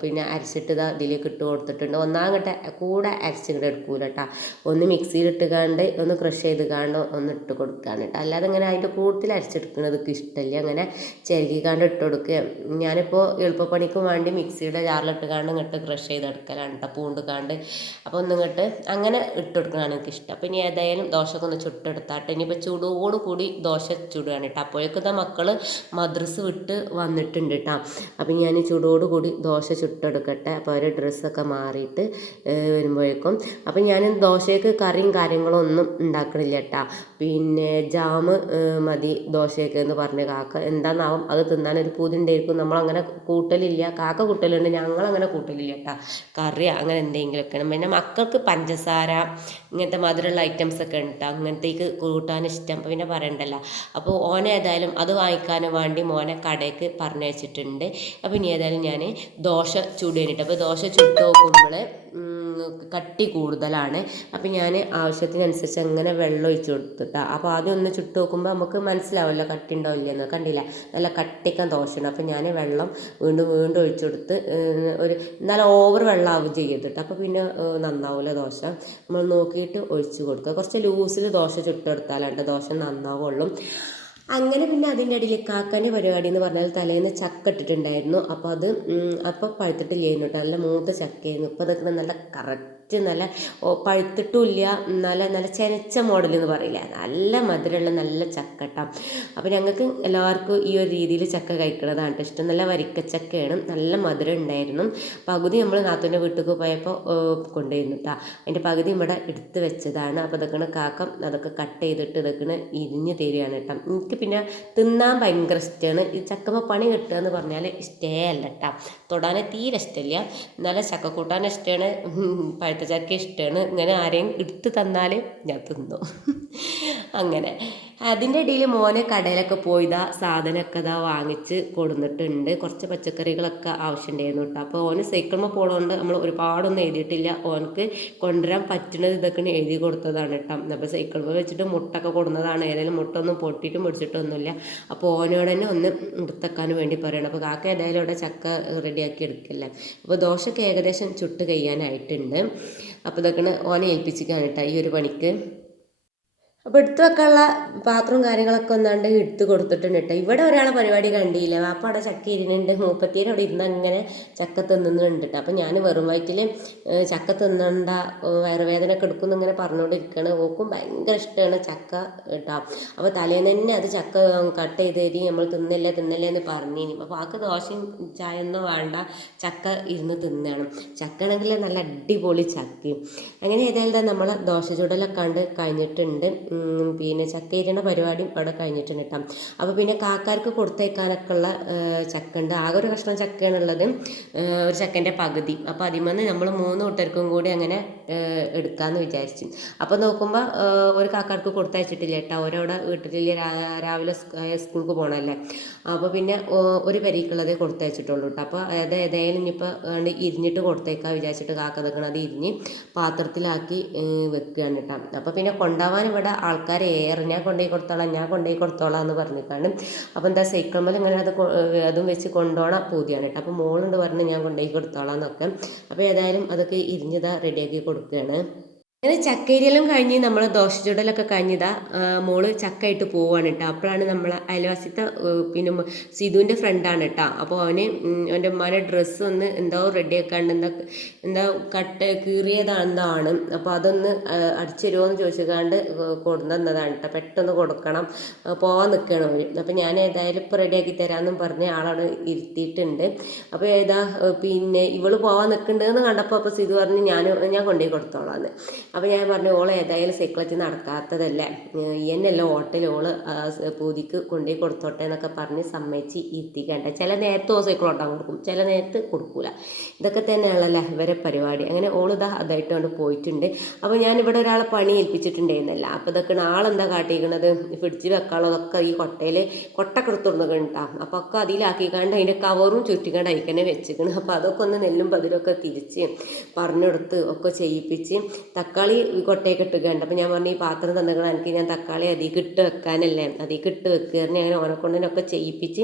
[SPEAKER 1] പിന്നെ അരച്ചിട്ട് ഇതാ ഇതിലേക്ക് ഇട്ട് കൊടുത്തിട്ടുണ്ട്. ഒന്നാമത്തെ കൂടെ അരച്ചിങ്ങോട്ട് എടുക്കൂല കേട്ടോ ഒന്ന് മിക്സിയിലിട്ട് കാണ്ട് ഒന്ന് ക്രഷ് ചെയ്ത് കാണ്ട് ഒന്ന് ഇട്ട് കൊടുക്കുകയാണ് കേട്ടോ അല്ലാതെ ഇങ്ങനെ അതിന്റെ കൂട്ടത്തിൽ അരച്ചെടുക്കുന്നത് ഇഷ്ടമല്ല അങ്ങനെ ചെരുകിക്കാണ്ട് ഇട്ട് കൊടുക്കുക ഞാനിപ്പോൾ എളുപ്പപ്പണിക്ക് വേണ്ടി മിക്സിയുടെ ജാറിലിട്ട് കാണ്ട് ഇങ്ങോട്ട് ക്രഷ് ചെയ്തെടുക്കലാണ് കേട്ടോ പൂണ്ട് കാണ്ട് അപ്പോൾ ഒന്നിങ്ങോട്ട് അങ്ങനെ ഇട്ടെടുക്കുന്നതാണ് എനിക്ക് ഇഷ്ടം. അപ്പോൾ ഇനി ഏതായാലും ദോശയൊക്കെ ഒന്ന് ചുട്ടെടുത്താട്ടെ. ഇനിയിപ്പോൾ ചൂടോട് കൂടി ദോശ ചുടുകയാണ് കേട്ടോ. അപ്പോഴേക്കും ഇതാ മക്കൾ മദ്രസ് വിട്ട് വന്നിട്ടുണ്ട് കേട്ടോ. അപ്പം ഞാൻ ചൂടോട് കൂടി ദോശ ചുട്ടെടുക്കട്ടെ. അപ്പോൾ അവർ ഡ്രസ്സൊക്കെ മാറിയിട്ട് വരുമ്പോഴേക്കും. അപ്പം ഞാൻ ദോശയ്ക്ക് കറിയും കാര്യങ്ങളും ഒന്നും ഉണ്ടാക്കണില്ല കേട്ടോ. പിന്നെ ജാമ് മതി ദോശയ്ക്ക് എന്ന് പറഞ്ഞ് കാക്ക. എന്താണെന്നാവും അത് തിന്നാൻ ഒരു പൂതി ഉണ്ടായിരിക്കും. നമ്മളങ്ങനെ കൂട്ടലില്ല. കാക്ക കൂട്ടലുണ്ട്. ഞങ്ങളങ്ങനെ കൂട്ടലില്ല കേട്ടോ. കറി അങ്ങനെ എന്തെങ്കിലുമൊക്കെയാണ് പിന്നെ മക്കൾക്ക് പഞ്ചസാര ഇങ്ങനത്തെ മധുരമുള്ള ഐറ്റംസ് ഒക്കെ ഉണ്ട്. അങ്ങനത്തേക്ക് കൂട്ടാൻ ഇഷ്ടം. പിന്നെ പറയണ്ടല്ലോ. അപ്പോൾ ഓനെ ഏതായാലും അത് വാങ്ങിക്കാനും വേണ്ടി മോനെ കടയ്ക്ക് പറഞ്ഞയച്ചിട്ടുണ്ട് അപ്പോൾ ഇനി ഏതായാലും ഞാൻ ദോശ ചൂട് കഴിഞ്ഞിട്ട് അപ്പോൾ ദോശ ചുട്ട് നോക്കുമ്പോൾ കട്ടി കൂടുതലാണ്. അപ്പം ഞാൻ ആവശ്യത്തിനനുസരിച്ച് അങ്ങനെ വെള്ളം ഒഴിച്ച് കൊടുത്തിട്ടാ. അപ്പോൾ ആദ്യം ഒന്ന് ചുട്ട് നോക്കുമ്പോൾ നമുക്ക് മനസ്സിലാവുമല്ലോ കട്ടി ഉണ്ടാവില്ല ഇല്ലയെന്ന്. കണ്ടില്ല? നല്ല കട്ടിക്കാൻ ദോശയാണ്. അപ്പം ഞാൻ വെള്ളം വീണ്ടും വീണ്ടും ഒഴിച്ചു കൊടുത്ത് ഒരു നല്ല ഓവർ വെള്ളമാവും ചെയ്തിട്ട് അപ്പോൾ പിന്നെ നന്നാവില്ല ദോശ. നമ്മൾ നോക്കിയിട്ട് ഒഴിച്ച് കൊടുക്കുക. കുറച്ച് ലൂസിൽ ദോശ ചുട്ടെടുത്താലാണ് ദോശ നന്നാവുള്ളൂ. അങ്ങനെ പിന്നെ അതിന്റെ ഇടയിൽ കാക്കാന്റെ പരിപാടി എന്ന് പറഞ്ഞാൽ തലേന്ന് ചക്ക ഇട്ടിട്ടുണ്ടായിരുന്നു. അപ്പോൾ അത് അപ്പോൾ പഴുത്തിട്ടില്ലായിരുന്നു കേട്ടോ. നല്ല മൂത്ത ചക്കയായിരുന്നു. ഇപ്പോൾ അതൊക്കെ നല്ല കറക്റ്റ് നല്ല ഓ, പഴുത്തിട്ടുമില്ല നല്ല നല്ല ചെനച്ച മോഡൽ എന്ന് പറയില്ല? നല്ല മധുരമുള്ള നല്ല ചക്കട്ട. കേട്ടോ അപ്പോൾ ഞങ്ങൾക്ക് എല്ലാവർക്കും ഈ ഒരു രീതിയിൽ ചക്ക കഴിക്കണതാണ് ട്ടോ ഇഷ്ടം. നല്ല വരിക്കച്ചക്കയാണ് നല്ല മധുരം ഉണ്ടായിരുന്നു. പകുതി നമ്മൾ നാത്തൂന്റെ വീട്ടിലേക്ക് പോയപ്പോൾ കൊണ്ടുവരുന്നു കേട്ടോ അതിന്റെ പകുതി ഇവിടെ എടുത്ത് വെച്ചതാണ്. അപ്പോൾ ഇതൊക്കെ കാക്കം അതൊക്കെ കട്ട് ചെയ്തിട്ട് ഇതൊക്കെ ഇരിഞ്ഞ് തരികയാണ് കേട്ടോ എനിക്ക് പിന്നെ തിന്നാൻ ഭയങ്കര ഇഷ്ടമാണ് ഈ ചക്കമ്മ പണി കിട്ടുക എന്ന് പറഞ്ഞാൽ ഇഷ്ടേ അല്ല കേട്ടോ തൊടാൻ തീരെ ഇഷ്ടമില്ല. എന്നാലും ചക്ക കൂട്ടാൻ ഇഷ്ടമാണ് പഴുത്ത ചക്ക ഇഷ്ടമാണ് ഇങ്ങനെ ആരെയും എടുത്ത് തന്നാൽ ഞാൻ തിന്നു. അങ്ങനെ. അതിന്റെ ഇടയിൽ മോനെ കടയിലൊക്കെ പോയിതാ സാധനമൊക്കെ ഇതാ വാങ്ങിച്ച് കൊടുന്നിട്ടുണ്ട്. കുറച്ച് പച്ചക്കറികളൊക്കെ ആവശ്യമുണ്ടായിരുന്നു കേട്ടോ. അപ്പോൾ ഓന് സൈക്കിളിൽ പോകണോണ്ട് നമ്മൾ ഒരുപാടൊന്നും എഴുതിയിട്ടില്ല. ഓനക്ക് കൊണ്ടുവരാൻ പറ്റുന്നത് ഇതൊക്കെ എഴുതി കൊടുത്തതാണ് കേട്ടോ. അപ്പോൾ സൈക്കിളിൽ വെച്ചിട്ട് മുട്ടൊക്കെ കൊടുന്നതാണ്. ഏതായാലും മുട്ട ഒന്നും പൊട്ടിയിട്ട് പിടിച്ചിട്ടൊന്നുമില്ല. അപ്പോൾ ഓനോട് തന്നെ ഒന്ന് എടുത്തേക്കാൻ വേണ്ടി പറയണം. അപ്പോൾ കാക്ക ഏതായാലും ഇവിടെ ചക്ക റെഡിയാക്കി എടുക്കില്ല. അപ്പോൾ ദോശയ്ക്ക് ഏകദേശം ചുട്ട് കഴിയാനായിട്ടുണ്ട്. അപ്പോൾ ഇതൊക്കെ ഓനെ ഏൽപ്പിച്ചിക്കാണ് കേട്ടോ ഈ ഒരു പണിക്ക്. അപ്പോൾ എടുത്തു വെക്കാനുള്ള പാത്രവും കാര്യങ്ങളൊക്കെ ഒന്നാണ്ട് എടുത്ത് കൊടുത്തിട്ടുണ്ട് കേട്ടോ ഇവിടെ ഒരാളെ പരിപാടി കണ്ടില്ല? വാപ്പ അവിടെ ചക്ക ഇരുന്നുണ്ട് മൂപ്പത്തിയുടെ അവിടെ ഇരുന്ന് അങ്ങനെ ചക്ക തിന്നുന്നുണ്ട് കേട്ടോ അപ്പോൾ ഞാൻ വെറും വയറ്റിൽ ചക്ക തിന്നണ്ട വയറുവേദന ഒക്കെ എടുക്കുന്നു ഇങ്ങനെ പറഞ്ഞുകൊണ്ടിരിക്കുകയാണ് ഓക്കും ഭയങ്കര ഇഷ്ടമാണ് ചക്ക കേട്ടോ അപ്പോൾ തലേന്ന് തന്നെ അത് ചക്ക കട്ട് ചെയ്ത് തരി നമ്മൾ തിന്നില്ല തിന്നില്ല എന്ന് പറഞ്ഞിനി. അപ്പോൾ ആൾക്ക് ദോശയും ചായ ഒന്നും വേണ്ട ചക്ക ഇരുന്ന് തിന്നണം. ചക്ക ആണെങ്കിൽ നല്ല അടിപൊളി ചക്കയും. അങ്ങനെ ഏതായാലും നമ്മൾ ദോശ ചുടലൊക്കെ കണ്ട് കഴിഞ്ഞിട്ടുണ്ട്. പിന്നെ ചക്കയിരണ പരിപാടിയും അവിടെ കഴിഞ്ഞിട്ടുണ്ട് കേട്ടോ. അപ്പോൾ പിന്നെ കാക്കാർക്ക് കൊടുത്തേക്കാനൊക്കെ ഉള്ള ചക്ക ഉണ്ട് ആകെ ഒരു കഷ്ണം ചക്കയാണുള്ളത്. ഒരു ചക്കന്റെ പകുതി. അപ്പോൾ അതിമന്ന് നമ്മൾ മൂന്ന് കൂട്ടർക്കും കൂടി അങ്ങനെ എടുക്കാമെന്ന് വിചാരിച്ചു. അപ്പോൾ നോക്കുമ്പോൾ ഒരു കാക്കാർക്ക് കൊടുത്തയച്ചിട്ടില്ല കേട്ടോ. ഓരോടെ വീട്ടിൽ രാവിലെ സ്കൂൾക്ക് പോകണമല്ലേ അപ്പോൾ പിന്നെ ഒരു പരിക്കുള്ളത് കൊടുത്തയച്ചിട്ടുള്ളൂ കേട്ടോ. അപ്പോൾ അത് ഏതായാലും ഇനിയിപ്പോൾ ഇരിഞ്ഞിട്ട് കൊടുത്തേക്കാൻ വിചാരിച്ചിട്ട് കാക്ക നിൽക്കണം അത് ഇരിഞ്ഞ് പാത്രത്തിലാക്കി വെക്കുകയാണ് കേട്ടോ. അപ്പോൾ പിന്നെ കൊണ്ടുപോകാൻ ഇവിടെ ആൾക്കാരെ ഏറെ ഞാൻ കൊണ്ടുപോയി കൊടുത്തോളാം ഞാൻ കൊണ്ടുപോയി കൊടുത്തോളാം എന്ന് പറഞ്ഞിട്ടാണ് അപ്പോൾ എന്താ സൈക്കിൾമേൽ ഇങ്ങനെ അത് അതും വെച്ച് കൊണ്ടുപോകണം പൂതിയാണ് കേട്ടോ. അപ്പോൾ മോളുണ്ട് പറഞ്ഞ് ഞാൻ കൊണ്ടുപോയി കൊടുത്തോളാം എന്നൊക്കെ. അപ്പോൾ ഏതായാലും അതൊക്കെ ഇരിഞ്ഞതാ റെഡിയാക്കി കൊടുക്കുകയാണ് അങ്ങനെ ചക്കയിലെല്ലാം കഴിഞ്ഞ് നമ്മൾ ദോശ ചുടലൊക്കെ കഴിഞ്ഞതാ മോൾ ചക്കയിട്ട് പോവാണ് കേട്ടോ അപ്പോഴാണ് നമ്മൾ അയൽവാസിത്തെ പിന്നെ സിധുവിന്റെ ഫ്രണ്ടാണ് കേട്ടോ അപ്പോൾ അവന് അവന്റെ ഉമ്മാന്റെ ഡ്രസ്സ് ഒന്ന് എന്തോ റെഡി ആക്കാണ്ട് എന്താ എന്താ കട്ട് കീറിയതാണെന്നാണ് അപ്പോൾ അതൊന്ന് അടിച്ചു തരുമോ എന്ന് ചോദിച്ചുകൊണ്ട് കൊണ്ടുവന്നതാണ് കേട്ടോ പെട്ടെന്ന് കൊടുക്കണം പോവാൻ നിൽക്കണം അവർ അപ്പോൾ ഞാൻ ഏതായാലും ഇപ്പോൾ റെഡിയാക്കി തരാമെന്നും പറഞ്ഞ് ആളവിടെ ഇരുത്തിയിട്ടുണ്ട്. അപ്പോൾ ഏതാ പിന്നെ ഇവൾ പോവാൻ നിൽക്കുന്നുണ്ടെന്ന് കണ്ടപ്പോൾ അപ്പോൾ സിധു പറഞ്ഞ് ഞാൻ ഞാൻ കൊണ്ടുപോയി കൊടുത്തോളാന്ന്. അപ്പോൾ ഞാൻ പറഞ്ഞു ഓൾ ഏതായാലും സൈക്കിളത്തിൽ നടക്കാത്തതല്ലേ. എന്നെല്ലാം ഹോട്ടൽ ഓൾ പൂതിക്ക് കൊണ്ടുപോയി കൊടുത്തോട്ടെ എന്നൊക്കെ പറഞ്ഞ് സമ്മതിച്ച് ഇരുത്തിക്കണ്ട. ചില നേരത്തെ ഓ സൈക്കിൾ ഓട്ടാൻ കൊടുക്കും ചില നേരത്ത് കൊടുക്കൂല. ഇതൊക്കെ തന്നെയാണല്ലോ ഇവരെ പരിപാടി. അങ്ങനെ ഓൾ ഇതാ അതായിട്ട് കൊണ്ട് പോയിട്ടുണ്ട്. അപ്പോൾ ഞാൻ ഇവിടെ ഒരാളെ പണി ഏൽപ്പിച്ചിട്ടുണ്ടായിരുന്നല്ല. അപ്പോൾ ഇതൊക്കെ ആളെന്താ കാട്ടിയിരിക്കണത്? ഫ്രിഡ്ജിൽ വെക്കാനുള്ളതൊക്കെ ഈ കൊട്ടയിൽ കൊട്ടൊക്കെ എടുത്തുകൊണ്ടുണ്ടാ അപ്പോൾ ഒക്കെ അതിലാക്കിക്കാണ്ട് അതിന്റെ കവറും ചുറ്റിക്കാണ്ട് അതിക്കന്നെ വെച്ചിരിക്കണം അപ്പോൾ അതൊക്കെ ഒന്ന് നെല്ലും പതിരൊക്കെ തിരിച്ച് പറഞ്ഞെടുത്ത് ഒക്കെ ചെയ്യിപ്പിച്ച് തക്കാളി തക്കാളി കൊട്ടയൊക്കെ ഇട്ടുകയുണ്ട് അപ്പം ഞാൻ പറഞ്ഞു ഈ പാത്രം തന്നിക്കണം എനിക്ക് ഞാൻ തക്കാളി അതിൽ ഇട്ട് വെക്കാനല്ലേ. അതിൽ ഇട്ട് വെക്കുക അങ്ങനെ ഓണക്കൊണ്ടിനൊക്കെ ചെയ്യിപ്പിച്ച്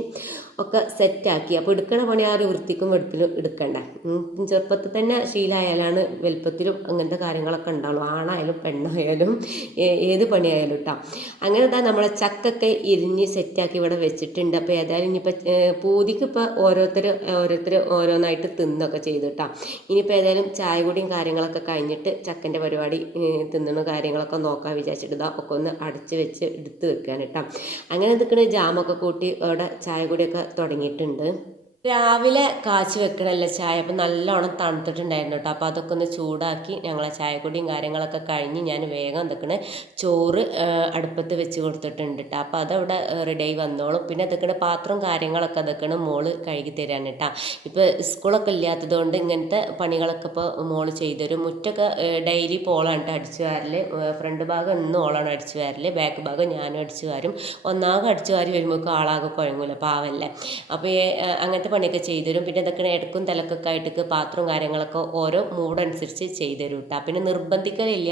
[SPEAKER 1] ഒക്കെ സെറ്റാക്കി അപ്പോൾ എടുക്കണ പണി ആ ഒരു വൃത്തിക്കും വെടുപ്പിലും എടുക്കണ്ട. ചെറുപ്പത്തിൽ തന്നെ ശീലമായാലാണ് വലുപ്പത്തിലും അങ്ങനത്തെ കാര്യങ്ങളൊക്കെ ഉണ്ടാവുള്ളൂ. ആണായാലും പെണ്ണായാലും ഏത് പണിയായാലും കേട്ടോ അങ്ങനെ ഇതാ നമ്മളെ ചക്കൊക്കെ ഇരിഞ്ഞ് സെറ്റാക്കി ഇവിടെ വെച്ചിട്ടുണ്ട്. അപ്പോൾ ഏതായാലും ഇനിയിപ്പോൾ പൂതിക്ക് ഇപ്പോൾ ഓരോരുത്തർ ഓരോരുത്തർ ഓരോന്നായിട്ട് തിന്നൊക്കെ ചെയ്തു കേട്ടോ ഇനിയിപ്പോൾ ഏതായാലും ചായ കൂടിയും കാര്യങ്ങളൊക്കെ കഴിഞ്ഞിട്ട് ചക്കന്റെ പരിപാടി തിന്നണ കാര്യങ്ങളൊക്കെ നോക്കാൻ വിചാരിച്ചിട്ട് ഇതാ ഒക്കെ ഒന്ന് അടച്ച് വെച്ച് എടുത്ത് വെക്കുകയാണ് കേട്ടോ അങ്ങനെ നിൽക്കുന്ന ജാമൊക്കെ കൂട്ടി അവിടെ ചായ കൂടിയൊക്കെ തുടങ്ങിയിട്ടുണ്ട്. രാവിലെ കാച്ചി വെക്കണല്ലേ ചായ? അപ്പം നല്ലോണം തണുത്തിട്ടുണ്ടായിരുന്നു കേട്ടോ. അപ്പോൾ അതൊക്കെ ഒന്ന് ചൂടാക്കി ഞങ്ങളെ ചായക്കുടിയും കാര്യങ്ങളൊക്കെ കഴിഞ്ഞ് ഞാൻ വേഗം എന്തൊക്കെയാണ് ചോറ് അടുപ്പത്ത് വെച്ച് കൊടുത്തിട്ടുണ്ട് കേട്ടോ. അപ്പോൾ അതവിടെ റെഡി ആയി വന്നോളും. പിന്നെ അതൊക്കെയാണ് പാത്രവും കാര്യങ്ങളൊക്കെ അതൊക്കെയാണ് മോൾ കഴുകി തരാൻ കേട്ടോ. ഇപ്പോൾ സ്കൂളൊക്കെ ഇല്ലാത്തത് കൊണ്ട് ഇങ്ങനത്തെ പണികളൊക്കെ ഇപ്പോൾ മോൾ ചെയ്തു തരും മുറ്റൊക്കെ ഡെയിലി പോളാണ് കേട്ടോ അടിച്ചു വാരൽ ഫ്രണ്ട് ഭാഗം ഇന്നും ഓളാണ് അടിച്ചു വാരൽ ബാക്ക് ഭാഗം ഞാനും അടിച്ചു വാരും. ഒന്നാകെ അടിച്ചു വാരി വരുമ്പോൾ ആളാകെ കുഴങ്ങൂല പാവല്ലേ. അപ്പോൾ അങ്ങനത്തെ പണിയൊക്കെ ചെയ്തു തരും പിന്നെ ഇതൊക്കെ ഇടക്കും തലക്കൊക്കെ ആയിട്ടൊക്കെ പാത്രവും കാര്യങ്ങളൊക്കെ ഓരോ മൂഡനുസരിച്ച് ചെയ്തു തരും കേട്ടോ. പിന്നെ നിർബന്ധിക്കലില്ല.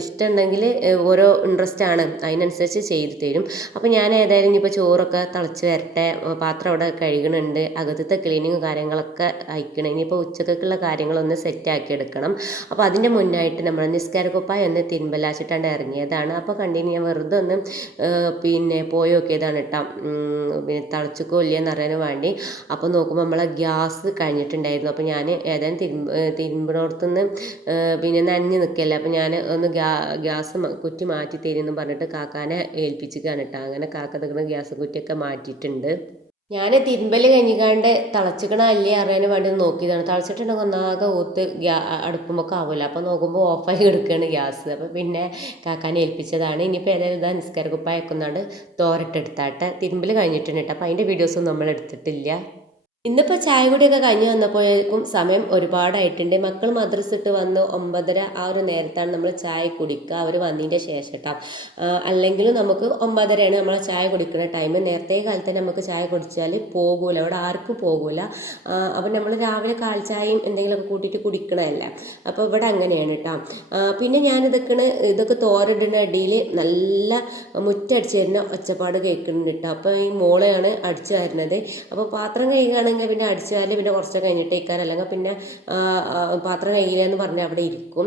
[SPEAKER 1] ഇഷ്ടമുണ്ടെങ്കിൽ ഓരോ ഇൻട്രസ്റ്റ് ആണ്. അതിനനുസരിച്ച് ചെയ്തു തരും. അപ്പോൾ ഞാൻ ഏതായാലും ഇനിയിപ്പോൾ ചോറൊക്കെ തിളച്ച് വരട്ടെ. പാത്രം അവിടെ കഴുകണുണ്ട്. അകത്തത്തെ ക്ലീനിങ് കാര്യങ്ങളൊക്കെ അയക്കണം. ഇനിയിപ്പോൾ ഉച്ചക്കുള്ള കാര്യങ്ങളൊന്ന് സെറ്റാക്കി എടുക്കണം. അപ്പോൾ അതിന്റെ മുന്നായിട്ട് നമ്മൾ നിസ്കാരക്കൊപ്പായ ഒന്ന് തിരുമ്പലാച്ചിട്ടാണ്ട് ഇറങ്ങിയതാണ്. അപ്പോൾ കണ്ടിന് ഞാൻ വെറുതെ ഒന്ന് പിന്നെ പോയി നോക്കിയതാണ് കേട്ടോ പിന്നെ തിളച്ചിക്കോ ഇല്ലയെന്ന് അറിയാൻ വേണ്ടി. അപ്പോൾ നോക്കുമ്പോൾ നമ്മളെ ഗ്യാസ് കഴിഞ്ഞിട്ടുണ്ടായിരുന്നു. അപ്പോൾ ഞാൻ ഏതായാലും തിരുമ്പ് തിരുമ്പിനോടത്തുനിന്ന് പിന്നെ നനഞ്ഞ് നിൽക്കല്ലേ അപ്പോൾ ഞാൻ ഒന്ന് ഗ്യാ ഗ്യാസ് കുറ്റി മാറ്റി തരുമെന്ന് പറഞ്ഞിട്ട് കാക്കാനെ ഏൽപ്പിച്ചിക്കാണ് കേട്ടോ അങ്ങനെ കാക്ക നിൽക്കുന്ന ഗ്യാസ് കുറ്റിയൊക്കെ മാറ്റിയിട്ടുണ്ട്. ഞാൻ തിരുമ്പൽ കഴിഞ്ഞിക്കാണ്ട് തിളച്ചിക്കണ അല്ലേ അറിയാൻ വേണ്ടി നോക്കിയതാണ്. തിളച്ചിട്ടുണ്ടെങ്കിൽ ഒന്നാകെ ഊത്ത് ഗ്യാ അടുപ്പുമൊക്കെ ആവില്ല അപ്പോൾ നോക്കുമ്പോൾ ഓഫായി എടുക്കുകയാണ് ഗ്യാസ്. അപ്പോൾ പിന്നെ കാക്കാനെ ഏൽപ്പിച്ചതാണ്. ഇനിയിപ്പോൾ ഏതായാലും ഇതാ നിസ്കാരക്കുപ്പായൊക്കെ ഒന്നാണ്ട് തോരട്ടെടുത്താട്ടെ. തിരുമ്പൽ കഴിഞ്ഞിട്ടുണ്ട് കേട്ടോ അപ്പോൾ അതിന്റെ വീഡിയോസൊന്നും നമ്മൾ എടുത്തിട്ടില്ല ഇന്നിപ്പോൾ ചായ കുടിയൊക്കെ കഴിഞ്ഞ് വന്നപ്പോഴേക്കും സമയം ഒരുപാടായിട്ടുണ്ട്. മക്കൾ മദ്രസ് ഇട്ട് വന്ന് ഒമ്പതര ആ ഒരു നേരത്താണ് നമ്മൾ ചായ കുടിക്കുക അവർ വന്നതിന്റെ ശേഷം കേട്ടോ അല്ലെങ്കിൽ നമുക്ക് ഒമ്പതരയാണ് നമ്മൾ ചായ കുടിക്കുന്ന ടൈം നേരത്തെ കാലത്ത് നമുക്ക് ചായ കുടിച്ചാൽ പോകൂല. അവിടെ ആർക്കും പോകൂല. അപ്പം നമ്മൾ രാവിലെ കാൽ ചായയും എന്തെങ്കിലുമൊക്കെ കൂട്ടിയിട്ട് കുടിക്കണമല്ല അപ്പോൾ ഇവിടെ അങ്ങനെയാണ് കേട്ടോ പിന്നെ ഞാനിതൊക്കെ ഇതൊക്കെ തോരടുന്ന അടിയിൽ നല്ല മുറ്റടിച്ച് തരുന്ന ഒച്ചപ്പാട് കേൾക്കുന്നുണ്ട് കേട്ടോ അപ്പോൾ ഈ മോളെയാണ് അടിച്ചു വരുന്നത് അപ്പോൾ പാത്രം കഴുകുകയാണെങ്കിൽ പിന്നെ അടിച്ചു വാരൽ പിന്നെ കുറച്ച് കഴിഞ്ഞിട്ട് ഇരിക്കാൻ അല്ലെങ്കിൽ പിന്നെ പാത്രം കഴുകില്ല എന്ന് പറഞ്ഞ് അവിടെ ഇരിക്കും.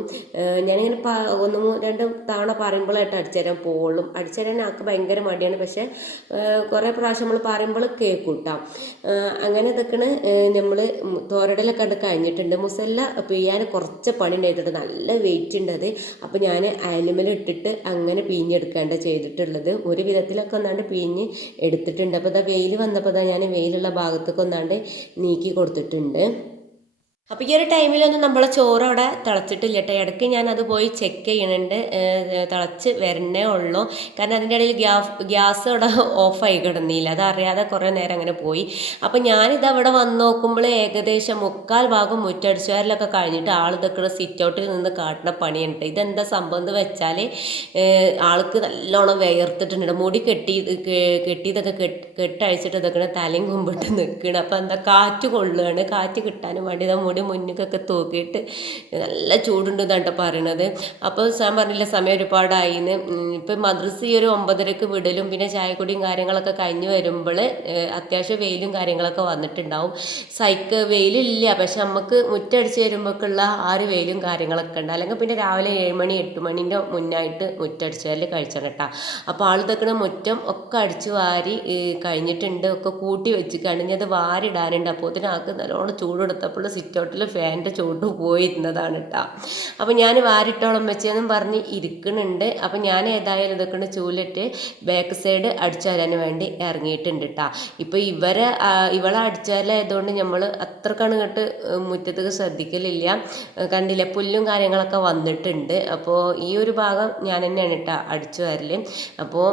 [SPEAKER 1] ഞാനിങ്ങനെ ഒന്ന് രണ്ട് തവണ പറയുമ്പോഴായിട്ട് അടിച്ചു തരാൻ പോളും അടിച്ചു തരാൻ ആൾക്ക് ഭയങ്കര മടിയാണ്. പക്ഷേ കുറേ പ്രാവശ്യം നമ്മൾ പറയുമ്പോൾ കേൾക്കൂട്ടാം കേട്ടോ അങ്ങനെ ഇതൊക്കെയാണ് നമ്മൾ തോരടലൊക്കെ കണ്ട് കഴിഞ്ഞിട്ടുണ്ട്. മുസല്ല പിഴിയാൻ കുറച്ച് പണി ഉണ്ടായിട്ടുണ്ട്. നല്ല വെയിറ്റ് ഉണ്ട് അത്. അപ്പോൾ ഞാൻ ഇട്ടിട്ട് അങ്ങനെ പിഴിഞ്ഞെടുക്കേണ്ട ചെയ്തിട്ടുള്ളത്. ഒരു വിധത്തിലൊക്കെ ഒന്നാണ്ട് പിഴിഞ്ഞ് എടുത്തിട്ടുണ്ട്. അപ്പോൾ ഇതാ വെയിൽ വന്നപ്പോൾ ഞാൻ വെയിലുള്ള ഭാഗത്തൊക്കെ ഒന്നാണ്ട് നീക്കി കൊടുത്തിട്ടുണ്ട്. അപ്പോൾ ഈ ഒരു ടൈമിലൊന്നും നമ്മളെ ചോറ് അവിടെ തിളച്ചിട്ടില്ല കേട്ടോ ഇടയ്ക്ക് ഞാൻ അത് പോയി ചെക്ക് ചെയ്യണുണ്ട്. തിളച്ച് വരണേ ഉള്ളൂ. കാരണം അതിന്റെ ഇടയിൽ ഗ്യാസ് ഗ്യാസ് അവിടെ ഓഫായി കിടന്നില്ല. അതറിയാതെ കുറേ നേരം അങ്ങനെ പോയി. അപ്പോൾ ഞാനിത് അവിടെ വന്ന് നോക്കുമ്പോൾ ഏകദേശം മുക്കാൽ ഭാഗം മുറ്റടിച്ചുകാരിലൊക്കെ കഴിഞ്ഞിട്ട് ആൾ ഇതൊക്കെ സിറ്റ് ഔട്ടിൽ നിന്ന് കാട്ടുന്ന പണിയുണ്ട്. ഇതെന്താ സംഭവം എന്ന് വെച്ചാൽ ആൾക്ക് നല്ലോണം വിയർത്തിട്ടുണ്ട് മുടി കെട്ടി കെട്ടിയതൊക്കെ കെട്ട് കെട്ടഴിച്ചിട്ട് ഇതൊക്കെ തലയും കുമ്പിട്ട് നിൽക്കണം അപ്പോൾ എന്താ കാറ്റ് കൊള്ളുകയാണ് കാറ്റ് കിട്ടാനും വേണ്ടി ഇതാ മുടി മുന്നിക്കൊക്കെ തൂക്കിയിട്ട് നല്ല ചൂടുണ്ട് എന്നാട്ടോ പറയണത്. അപ്പോൾ ഞാൻ പറഞ്ഞില്ല സമയം ഒരുപാടായിന്ന്. ഇപ്പം മദ്രസ ഈ ഒരു ഒമ്പതരക്ക് വിടലും പിന്നെ ചായക്കുടിയും കാര്യങ്ങളൊക്കെ കഴിഞ്ഞ് വരുമ്പോൾ അത്യാവശ്യം വെയിലും കാര്യങ്ങളൊക്കെ വന്നിട്ടുണ്ടാവും. സൈക്ക് വെയിലില്ല പക്ഷെ നമുക്ക് മുറ്റടിച്ച് വരുമ്പോഴേക്കുള്ള ആ ഒരു വെയിലും കാര്യങ്ങളൊക്കെ ഉണ്ട്. അല്ലെങ്കിൽ പിന്നെ രാവിലെ ഏഴ് മണി എട്ട് മണിന്റെ മുന്നായിട്ട് മുറ്റടിച്ചാൽ കഴിച്ചാൽ കേട്ടോ. അപ്പോൾ ആൾ തക്കണ മുറ്റം ഒക്കെ അടിച്ച് വാരി കഴിഞ്ഞിട്ടുണ്ട്. ഒക്കെ കൂട്ടി വെച്ച് കഴിഞ്ഞത് വാരിടാനുണ്ട്. അപ്പോൾ അതിനകത്ത് നല്ലോണം ചൂടെടുത്തപ്പോൾ സിറ്റ് ഔട്ടിൽ ഫാനിന്റെ ചുവട്ട് പോയിരുന്നതാണ് കേട്ടോ അപ്പോൾ ഞാൻ വാരിട്ടോളം വെച്ചെന്നും പറഞ്ഞ് ഇരിക്കുന്നുണ്ട് അപ്പോൾ ഞാൻ ഏതായാലും ഇതൊക്കെ ചൂലിട്ട് ബാക്ക് സൈഡ് അടിച്ചുവരാൻ വേണ്ടി ഇറങ്ങിയിട്ടുണ്ട് കേട്ടോ ഇപ്പോൾ ഇവരെ ഇവളെ അടിച്ചാലായതുകൊണ്ട് നമ്മൾ അത്രക്കാണ് കേട്ട് മുറ്റത്തേക്ക് ശ്രദ്ധിക്കലില്ല. കണ്ടില്ല? പുല്ലും കാര്യങ്ങളൊക്കെ വന്നിട്ടുണ്ട്. അപ്പോൾ ഈ ഒരു ഭാഗം ഞാൻ തന്നെയാണ് കേട്ടോ അടിച്ചു വരൽ അപ്പോൾ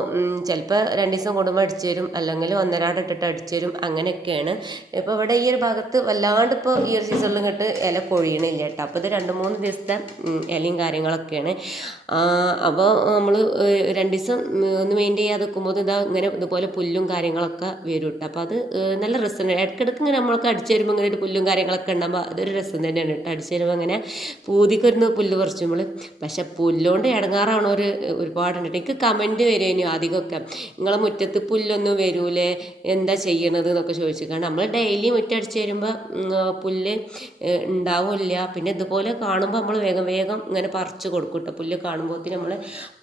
[SPEAKER 1] ചിലപ്പോൾ രണ്ട് ദിവസം കൂടുമ്പോൾ അടിച്ചു തരും അല്ലെങ്കിൽ ഒന്നരാട് ഇട്ടിട്ട് അടിച്ചു തരും അങ്ങനെയൊക്കെയാണ്. ഇപ്പോൾ ഇവിടെ ഈ ഒരു ഭാഗത്ത് വല്ലാണ്ട് ഇപ്പോൾ ഈ ഒരു സീസണിൽ ഇങ്ങോട്ട് ഇല കൊഴിയണില്ല കേട്ടോ. അപ്പോൾ ഇത് രണ്ട് മൂന്ന് ദിവസത്തെ ഇലയും കാര്യങ്ങളൊക്കെയാണ്. അപ്പോൾ നമ്മൾ രണ്ട് ദിവസം ഒന്ന് മെയിന്റെയിൻ ചെയ്യാതെ നിൽക്കുമ്പോൾ ഇതാ ഇങ്ങനെ ഇതുപോലെ പുല്ലും കാര്യങ്ങളൊക്കെ വരും കേട്ടോ. അപ്പോൾ അത് നല്ല രസമാണ്. ഇടയ്ക്കിടയ്ക്ക് ഇങ്ങനെ നമ്മൾക്ക് അടിച്ചു വരുമ്പോൾ ഇങ്ങനെ ഒരു പുല്ലും കാര്യങ്ങളൊക്കെ ഉണ്ടാകുമ്പോൾ അതൊരു രസം തന്നെയാണ് കേട്ടോ. അടിച്ചു വരുമ്പോൾ അങ്ങനെ പൂതിക്കൊരുന്ന് പുല്ല് പറിച്ചു നമ്മൾ പക്ഷെ പുല്ലുകൊണ്ട് ഇടങ്ങാറാണോ ഒരു ഒരുപാടുണ്ട് എനിക്ക് കമന്റ് വരുമേനു അധികമൊക്കെ നിങ്ങളെ മുറ്റത്ത് പുല്ലൊന്നും വരൂലേ? എന്താ ചെയ്യണത്? എന്നൊക്കെ ചോദിച്ചു. കാരണം നമ്മൾ ഡെയിലി മുറ്റടിച്ച് വരുമ്പോൾ പുല്ല് ഉണ്ടാവില്ല. പിന്നെ ഇതുപോലെ കാണുമ്പോൾ നമ്മൾ വേഗം വേഗം ഇങ്ങനെ പറിച്ച് കൊടുക്കും കേട്ടോ പുല്ല് കാണുമ്പോഴത്തേന് നമ്മൾ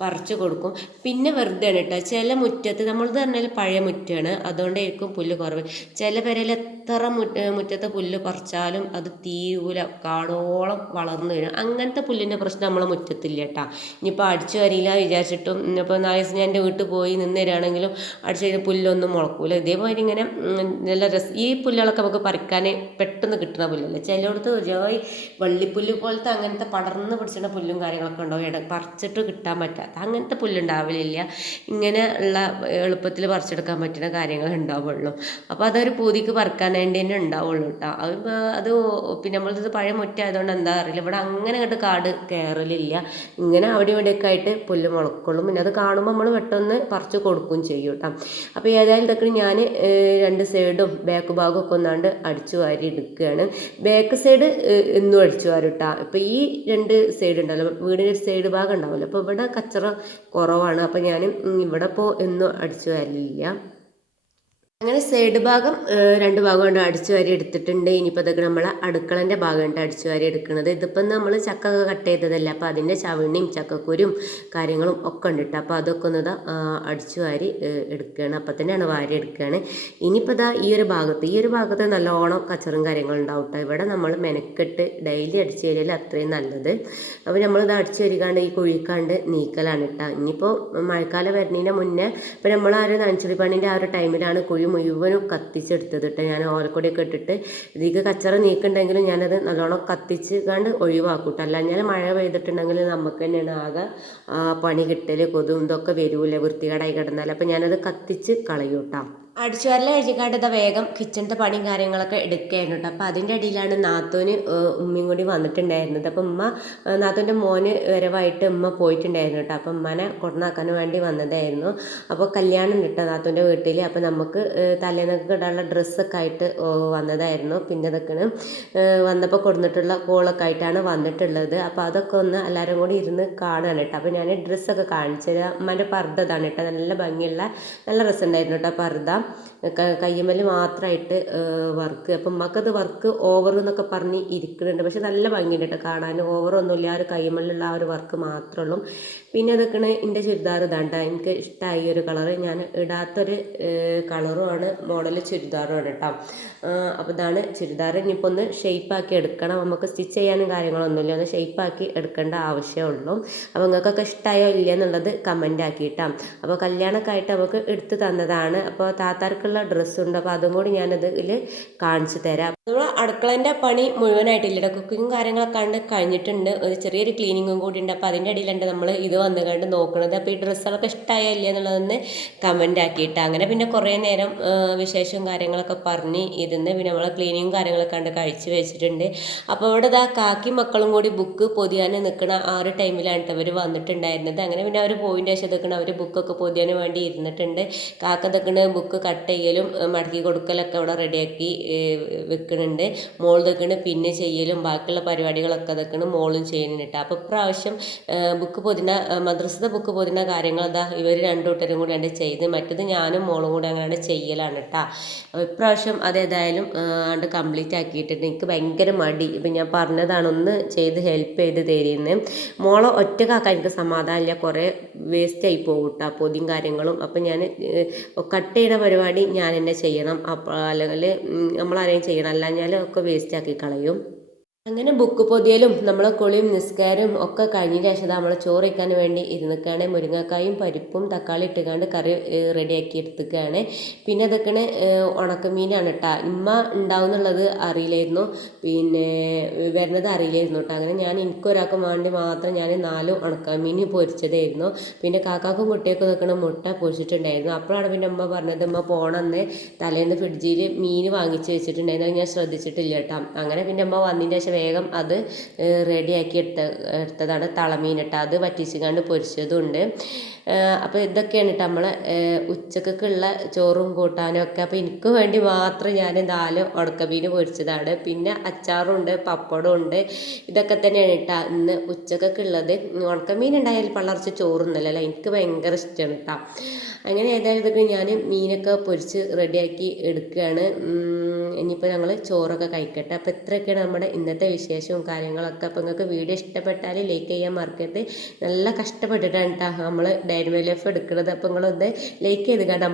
[SPEAKER 1] പറിച്ച് കൊടുക്കും. പിന്നെ വെറുതെ ആണ് കേട്ടോ ചില മുറ്റത്ത് നമ്മളത് പറഞ്ഞാൽ പഴയ മുറ്റമാണ് അതുകൊണ്ടായിരിക്കും പുല്ല് കുറവ്. ചില പേരിൽ എത്ര മുറ്റ മുറ്റത്തെ പുല്ല് പറിച്ചാലും അത് തീരൂല. കാടോളം വളർന്നു വരും. അങ്ങനത്തെ പുല്ലിന്റെ പ്രശ്നം നമ്മളെ മുറ്റത്തില്ല കേട്ടോ ഇനിയിപ്പോൾ അടിച്ചു വരില്ല വിചാരിച്ചിട്ടും ഇന്നിപ്പോൾ നാല് ദിവസം ഞാൻ എന്റെ വീട്ടിൽ പോയി നിന്ന് തരാണെങ്കിലും അടിച്ചു കഴിഞ്ഞാൽ പുല്ലൊന്നും മുളക്കൂല. ഇതേപോലെ ഇങ്ങനെ നല്ല രസം ഈ പുല്ലുകളൊക്കെ നമുക്ക് പറിക്കാൻ പെട്ടെന്ന് കിട്ടുന്ന പുല്ലല്ലേ ചിലയിടത്ത് ജോയ് വള്ളിപ്പുല്ല് പോലത്തെ അങ്ങനത്തെ പടർന്ന് പിടിച്ചിട്ട് പുല്ലും കാര്യങ്ങളൊക്കെ ഉണ്ടാവും ഇട പറിച്ചിട്ട് കിട്ടാൻ പറ്റാത്ത അങ്ങനത്തെ പുല്ലുണ്ടാവില്ല ഇങ്ങനെ ഉള്ള എളുപ്പത്തിൽ പറിച്ചെടുക്കാൻ പറ്റുന്ന കാര്യങ്ങൾ ഉണ്ടാവുള്ളൂ. അപ്പോൾ അതൊരു പൂതിക്ക് പറക്കാൻ വേണ്ടി തന്നെ ഉണ്ടാവുള്ളൂ കേട്ടോ അത് പിന്നെ നമ്മളിത് പഴയ മുറ്റായതുകൊണ്ട് എന്താ അറിയില്ല. ഇവിടെ അങ്ങനെ അങ്ങോട്ട് കാട് കയറലില്ല ഇങ്ങനെ അവിടെ ഇവിടെയൊക്കെ ആയിട്ട് പുല്ല് മുളക്കുള്ളൂ. പിന്നെ അത് കാണുമ്പോൾ നമ്മൾ പെട്ടെന്ന് പറിച്ച് കൊടുക്കുകയും ചെയ്യും കേട്ടോ അപ്പോൾ ഏതായാലും ഇതൊക്കെ ഞാൻ രണ്ട് സൈഡും ബാക്ക് ഭാഗമൊക്കെ ഒന്നാണ്ട് അടിച്ചു വാരി എടുക്കുകയാണ് ബാക്ക് സൈഡ് എന്നും അടിച്ചു വാരും ഇപ്പം ഈ രണ്ട് സൈഡ് ഉണ്ടല്ലോ വീടിന്റെ ഒരു സൈഡ് ഭാഗം ഉണ്ടാവുമല്ലോ. അപ്പോൾ ഇവിടെ കച്ചറ കുറവാണ്. അപ്പോൾ ഞാൻ ഇവിടെ ഇപ്പോൾ എന്നും അടിച്ചു വാരലില്ല അങ്ങനെ സൈഡ് ഭാഗം രണ്ട് ഭാഗം കൊണ്ട് അടിച്ചു വാരി എടുത്തിട്ടുണ്ട്. ഇനിയിപ്പോൾ ഇതൊക്കെ നമ്മൾ അടുക്കളന്റെ ഭാഗമുണ്ട് അടിച്ചു വാരി എടുക്കുന്നത് ഇതിപ്പം നമ്മൾ ചക്ക കട്ട് ചെയ്തതല്ല? അപ്പോൾ അതിന്റെ ചവിണിയും ചക്കക്കുരും കാര്യങ്ങളും ഒക്കെ ഉണ്ട് കേട്ടോ അപ്പോൾ അതൊക്കെ ഒന്ന് അടിച്ചു വാരി എടുക്കുകയാണ് അപ്പം തന്നെയാണ് വാരി എടുക്കുകയാണ് ഇനിയിപ്പോൾ ഇതാ ഈ ഒരു ഭാഗത്ത് ഈ ഒരു ഭാഗത്ത് നല്ലോണം കച്ചറും കാര്യങ്ങളും ഉണ്ടാവും കേട്ടോ ഇവിടെ നമ്മൾ മെനക്കെട്ട് ഡെയിലി അടിച്ചു വരികയിൽ അത്രയും നല്ലത്. അപ്പോൾ നമ്മളിത് അടിച്ചു വരികാണ്ട് ഈ കുഴിക്കാണ്ട് നീക്കലാണ് കേട്ടോ ഇനിയിപ്പോൾ മഴക്കാലം വരുന്നതിന് മുന്നേ ഇപ്പോൾ നമ്മൾ ആ ഒരു നനച്ചുളി ആ ഒരു ടൈമിലാണ് കുഴി മുഴുവനും കത്തിച്ചെടുത്തത് കേട്ടോ ഞാൻ ഓലക്കൊടിയൊക്കെ ഇട്ടിട്ട് ഇതിക്ക് കച്ചറ നീക്കുണ്ടെങ്കിലും ഞാനത് നല്ലോണം കത്തിച്ച് കണ്ട് ഒഴിവാക്കും കേട്ടോ അല്ലാഞ്ഞാൽ മഴ പെയ്തിട്ടുണ്ടെങ്കിൽ നമുക്ക് തന്നെയാണ് ആകെ പണി കിട്ടൽ കൊതും ഇതൊക്കെ വരൂലേ വൃത്തികേടായി കിടന്നാൽ അപ്പം ഞാനത് കത്തിച്ച് കളയൂട്ടാം അടിച്ചുവരല കഴിക്കാണ്ടത് വേഗം കിച്ചണത്തെ പണിയും കാര്യങ്ങളൊക്കെ എടുക്കുകയായിരുന്നു കേട്ടോ. അപ്പോൾ അതിന്റെ ഇടയിലാണ് നാത്തൂന് ഉമ്മയും കൂടി വന്നിട്ടുണ്ടായിരുന്നത്. അപ്പോൾ ഉമ്മ നാത്തൂന്റെ മോന് വരവായിട്ട് ഉമ്മ പോയിട്ടുണ്ടായിരുന്നു കേട്ടോ. അപ്പോൾ ഉമ്മനെ കൊണ്ടുനാക്കാൻ വേണ്ടി വന്നതായിരുന്നു. അപ്പോൾ കല്യാണം കിട്ടോ നാത്തൂന്റെ വീട്ടിൽ അപ്പോൾ നമുക്ക് തലേന്നൊക്കെ ഇടാനുള്ള ഡ്രസ്സൊക്കെ ആയിട്ട് വന്നതായിരുന്നു. പിന്നെ ഇതൊക്കെയാണ് വന്നപ്പോൾ കൊടുത്തിട്ടുള്ള കോളൊക്കെ ആയിട്ടാണ് വന്നിട്ടുള്ളത്. അപ്പോൾ അതൊക്കെ ഒന്ന് എല്ലാവരും കൂടി ഇരുന്ന് കാണുകയാണ് കേട്ടോ. അപ്പോൾ ഞാൻ ഡ്രസ്സൊക്കെ കാണിച്ചു തരാം. ഉമ്മന്റെ പർദ്ദതാണ് കേട്ടോ. നല്ല ഭംഗിയുള്ള നല്ല രസമുണ്ടായിരുന്നു കേട്ടോ പർദ്ദ. thank കയ്യമ്മൽ മാത്രമായിട്ട് വർക്ക്. അപ്പം ഉമ്മക്കത് വർക്ക് ഓവർ എന്നൊക്കെ പറഞ്ഞ് ഇരിക്കുന്നുണ്ട് പക്ഷെ നല്ല ഭംഗിയുണ്ട് കേട്ടോ കാണാൻ ഓവറൊന്നുമില്ല ആ ഒരു കയ്യമ്മലുള്ള ആ ഒരു വർക്ക് മാത്രമേ ഉള്ളൂ പിന്നെ അതൊക്കെയാണ് എന്റെ ചുരിദാർ ഇതാണ്ട. എനിക്ക് ഇഷ്ടമായി ഒരു കളറ് ഞാൻ ഇടാത്തൊരു കളറുമാണ് മോഡൽ ചുരിദാറുമാണ് കേട്ടോ അപ്പോൾ ഇതാണ് ചുരിദാർ. ഇനിയിപ്പോൾ ഒന്ന് ഷെയ്പ്പാക്കി എടുക്കണം. നമുക്ക് സ്റ്റിച്ച് ചെയ്യാനും കാര്യങ്ങളൊന്നുമില്ല. ഒന്ന് ഷെയ്പ്പാക്കി എടുക്കേണ്ട ആവശ്യമുള്ളൂ. അപ്പോൾ നിങ്ങൾക്കൊക്കെ ഇഷ്ടമായോ ഇല്ലയെന്നുള്ളത് കമന്റ് ആക്കിയിട്ടാം അപ്പോൾ കല്യാണമൊക്കെ ആയിട്ട് നമുക്ക് എടുത്തു തന്നതാണ്. അപ്പോൾ താത്താർക്കുള്ള ഡ്രസ്സുണ്ട് അപ്പോൾ അതും കൂടി ഞാനത് ഇതിൽ കാണിച്ചു തരാം. നമ്മൾ അടുക്കളേന്റെ പണി മുഴുവനായിട്ടില്ല? കുക്കിങ്ങും കാര്യങ്ങളൊക്കെ കണ്ട് കഴിഞ്ഞിട്ടുണ്ട്. ഒരു ചെറിയൊരു ക്ലീനിങ്ങും കൂടി ഉണ്ട്. അപ്പോൾ അതിന്റെ ഇടയിലുണ്ട് നമ്മൾ ഇത് വന്ന് കണ്ട് നോക്കുന്നത് അപ്പോൾ ഈ ഡ്രസ്സുകളൊക്കെ ഇഷ്ടമായോ ഇല്ല എന്നുള്ളതൊന്ന് കമന്റ് ആക്കിയിട്ട്. അങ്ങനെ പിന്നെ കുറേ നേരം വിശേഷവും കാര്യങ്ങളൊക്കെ പറഞ്ഞ് ഇരുന്ന് പിന്നെ നമ്മൾ ക്ലീനിങ്ങും കാര്യങ്ങളൊക്കെ കണ്ട് കഴിച്ച് വെച്ചിട്ടുണ്ട്. അപ്പോൾ ഇവിടെ ഇതാ കാക്കി മക്കളും കൂടി ബുക്ക് പൊതിയാൻ നിൽക്കുന്ന ആ ഒരു ടൈമിലാണ് അവർ വന്നിട്ടുണ്ടായിരുന്നത്. അങ്ങനെ പിന്നെ അവർ പോയിന്റെ ശേഷം അവർ ബുക്കൊക്കെ പൊതിയാൻ വേണ്ടി ഇരുന്നിട്ടുണ്ട്. കാക്ക നിൽക്കണ ബുക്ക് കട്ട് ചെയ്യലും മടക്കി കൊടുക്കലൊക്കെ ഇവിടെ റെഡിയാക്കി വെക്കുന്നുണ്ട് മോൾ നിൽക്കണ് പിന്നെ ചെയ്യലും ബാക്കിയുള്ള പരിപാടികളൊക്കെ നിൽക്കണം മോളും ചെയ്യുന്നുണ്ട്. അപ്പോൾ ഇപ്രാവശ്യം ബുക്ക് പൊതിന മദ്രസത്തെ ബുക്ക് പൊതിന കാര്യങ്ങൾ എന്താ ഇവർ രണ്ടു കൂട്ടരും കൂടി ഉണ്ട് ചെയ്ത്. മറ്റത് ഞാനും മോളും കൂടെ അങ്ങനെ ചെയ്യലാണ് കേട്ടോ. അപ്പോൾ ഇപ്രാവശ്യം അതേതായാലും ആണ്ട് കംപ്ലീറ്റ് ആക്കിയിട്ടുണ്ട്. എനിക്ക് ഭയങ്കര മടി. ഇപ്പം ഞാൻ പറഞ്ഞതാണ് ഒന്ന് ചെയ്ത് ഹെൽപ്പ് ചെയ്ത് തരുന്നത് മോളെ ഒറ്റക്കാക്കാൻ എനിക്ക് സമാധാനമില്ല കുറേ വേസ്റ്റ് ആയി പോകും കേട്ടോ പൊതിയും കാര്യങ്ങളും. അപ്പം ഞാൻ കട്ട് ചെയ്യുന്ന പരിപാടി ഞാൻ തന്നെ ചെയ്യണം. അപ്പോൾ അല്ലെങ്കിൽ നമ്മളാരെയും ചെയ്യണം. അല്ലാഞ്ഞാൽ ഒക്കെ വേസ്റ്റ് ആക്കി കളയും. അങ്ങനെ ബുക്ക് പൊതിയലും നമ്മളെ കുളിയും നിസ്കാരവും ഒക്കെ കഴിഞ്ഞ ശേഷം നമ്മൾ ചോറിക്കാൻ വേണ്ടി ഇരുന്നിക്കാണ്. മുരിങ്ങക്കായും പരിപ്പും തക്കാളി ഇട്ടുകൊണ്ട് കറി റെഡിയാക്കി എടുത്തുകയാണ് പിന്നെ അതൊക്കെയാണ് ഉണക്കമീനാണ് കേട്ടോ ഉമ്മ ഉണ്ടാവുന്നുള്ളത് അറിയില്ലായിരുന്നു. പിന്നെ വരുന്നത് അറിയില്ലായിരുന്നു കേട്ടോ അങ്ങനെ ഞാൻ എനിക്കൊരാൾക്ക് വേണ്ടി മാത്രം ഞാൻ നാല് ഉണക്കമീൻ പൊരിച്ചതായിരുന്നു. പിന്നെ കാക്കാക്കും കുട്ടിയൊക്കെ നിൽക്കണ മുട്ട പൊരിച്ചിട്ടുണ്ടായിരുന്നു. അപ്പോഴാണ് പിന്നെ അമ്മ പറഞ്ഞത് അമ്മ പോണെന്ന് തലേന്ന് ഫ്രിഡ്ജിൽ മീൻ വാങ്ങിച്ച് വെച്ചിട്ടുണ്ടായിരുന്നു. ഞാൻ ശ്രദ്ധിച്ചിട്ടില്ല കേട്ടോ അങ്ങനെ പിന്നെ അമ്മ വന്നതിന്റെ ശേഷം വേഗം അത് റെഡിയാക്കി എടുത്ത എടുത്തതാണ് തളമീൻ അത് വറ്റിച്ചുകൊണ്ട് പൊരിച്ചതും ഉണ്ട് അപ്പോൾ ഇതൊക്കെയാണ് കേട്ടോ നമ്മളെ ഉച്ചക്കുള്ള ചോറും കൂട്ടാനും ഒക്കെ. അപ്പോൾ എനിക്ക് വേണ്ടി മാത്രം ഞാൻ നാല് ഉണക്കമീൻ പൊരിച്ചതാണ്. പിന്നെ അച്ചാറുണ്ട് പപ്പടം ഉണ്ട്. ഇതൊക്കെ തന്നെയാണ് കേട്ടോ ഇന്ന് ഉച്ചക്കുള്ളത് ഉണക്കമീൻ ഉണ്ടായാൽ പള്ളർച്ച് ചോറുന്നല്ലോ എനിക്ക് ഭയങ്കര ഇഷ്ടമാണ് കേട്ടോ അങ്ങനെ ഏതായാലും ഇതൊക്കെ ഞാൻ മീനൊക്കെ പൊരിച്ച് റെഡിയാക്കി എടുക്കുകയാണ് ഇനിയിപ്പോൾ ഞങ്ങൾ ചോറൊക്കെ കഴിക്കട്ടെ. അപ്പോൾ ഇത്രയൊക്കെയാണ് നമ്മുടെ ഇന്നത്തെ വിശേഷവും കാര്യങ്ങളൊക്കെ. അപ്പോൾ നിങ്ങൾക്ക് വീഡിയോ ഇഷ്ടപ്പെട്ടാൽ ലൈക്ക് ചെയ്യാൻ മറക്കരുത്. നല്ല കഷ്ടപ്പെട്ടിട്ടാണ് കേട്ടോ നമ്മൾ ഡയറി എഫ് എടുക്കുന്നത് അപ്പോൾ നിങ്ങളൊന്ന് ലൈക്ക് ചെയ്ത് കണ്ടാൽ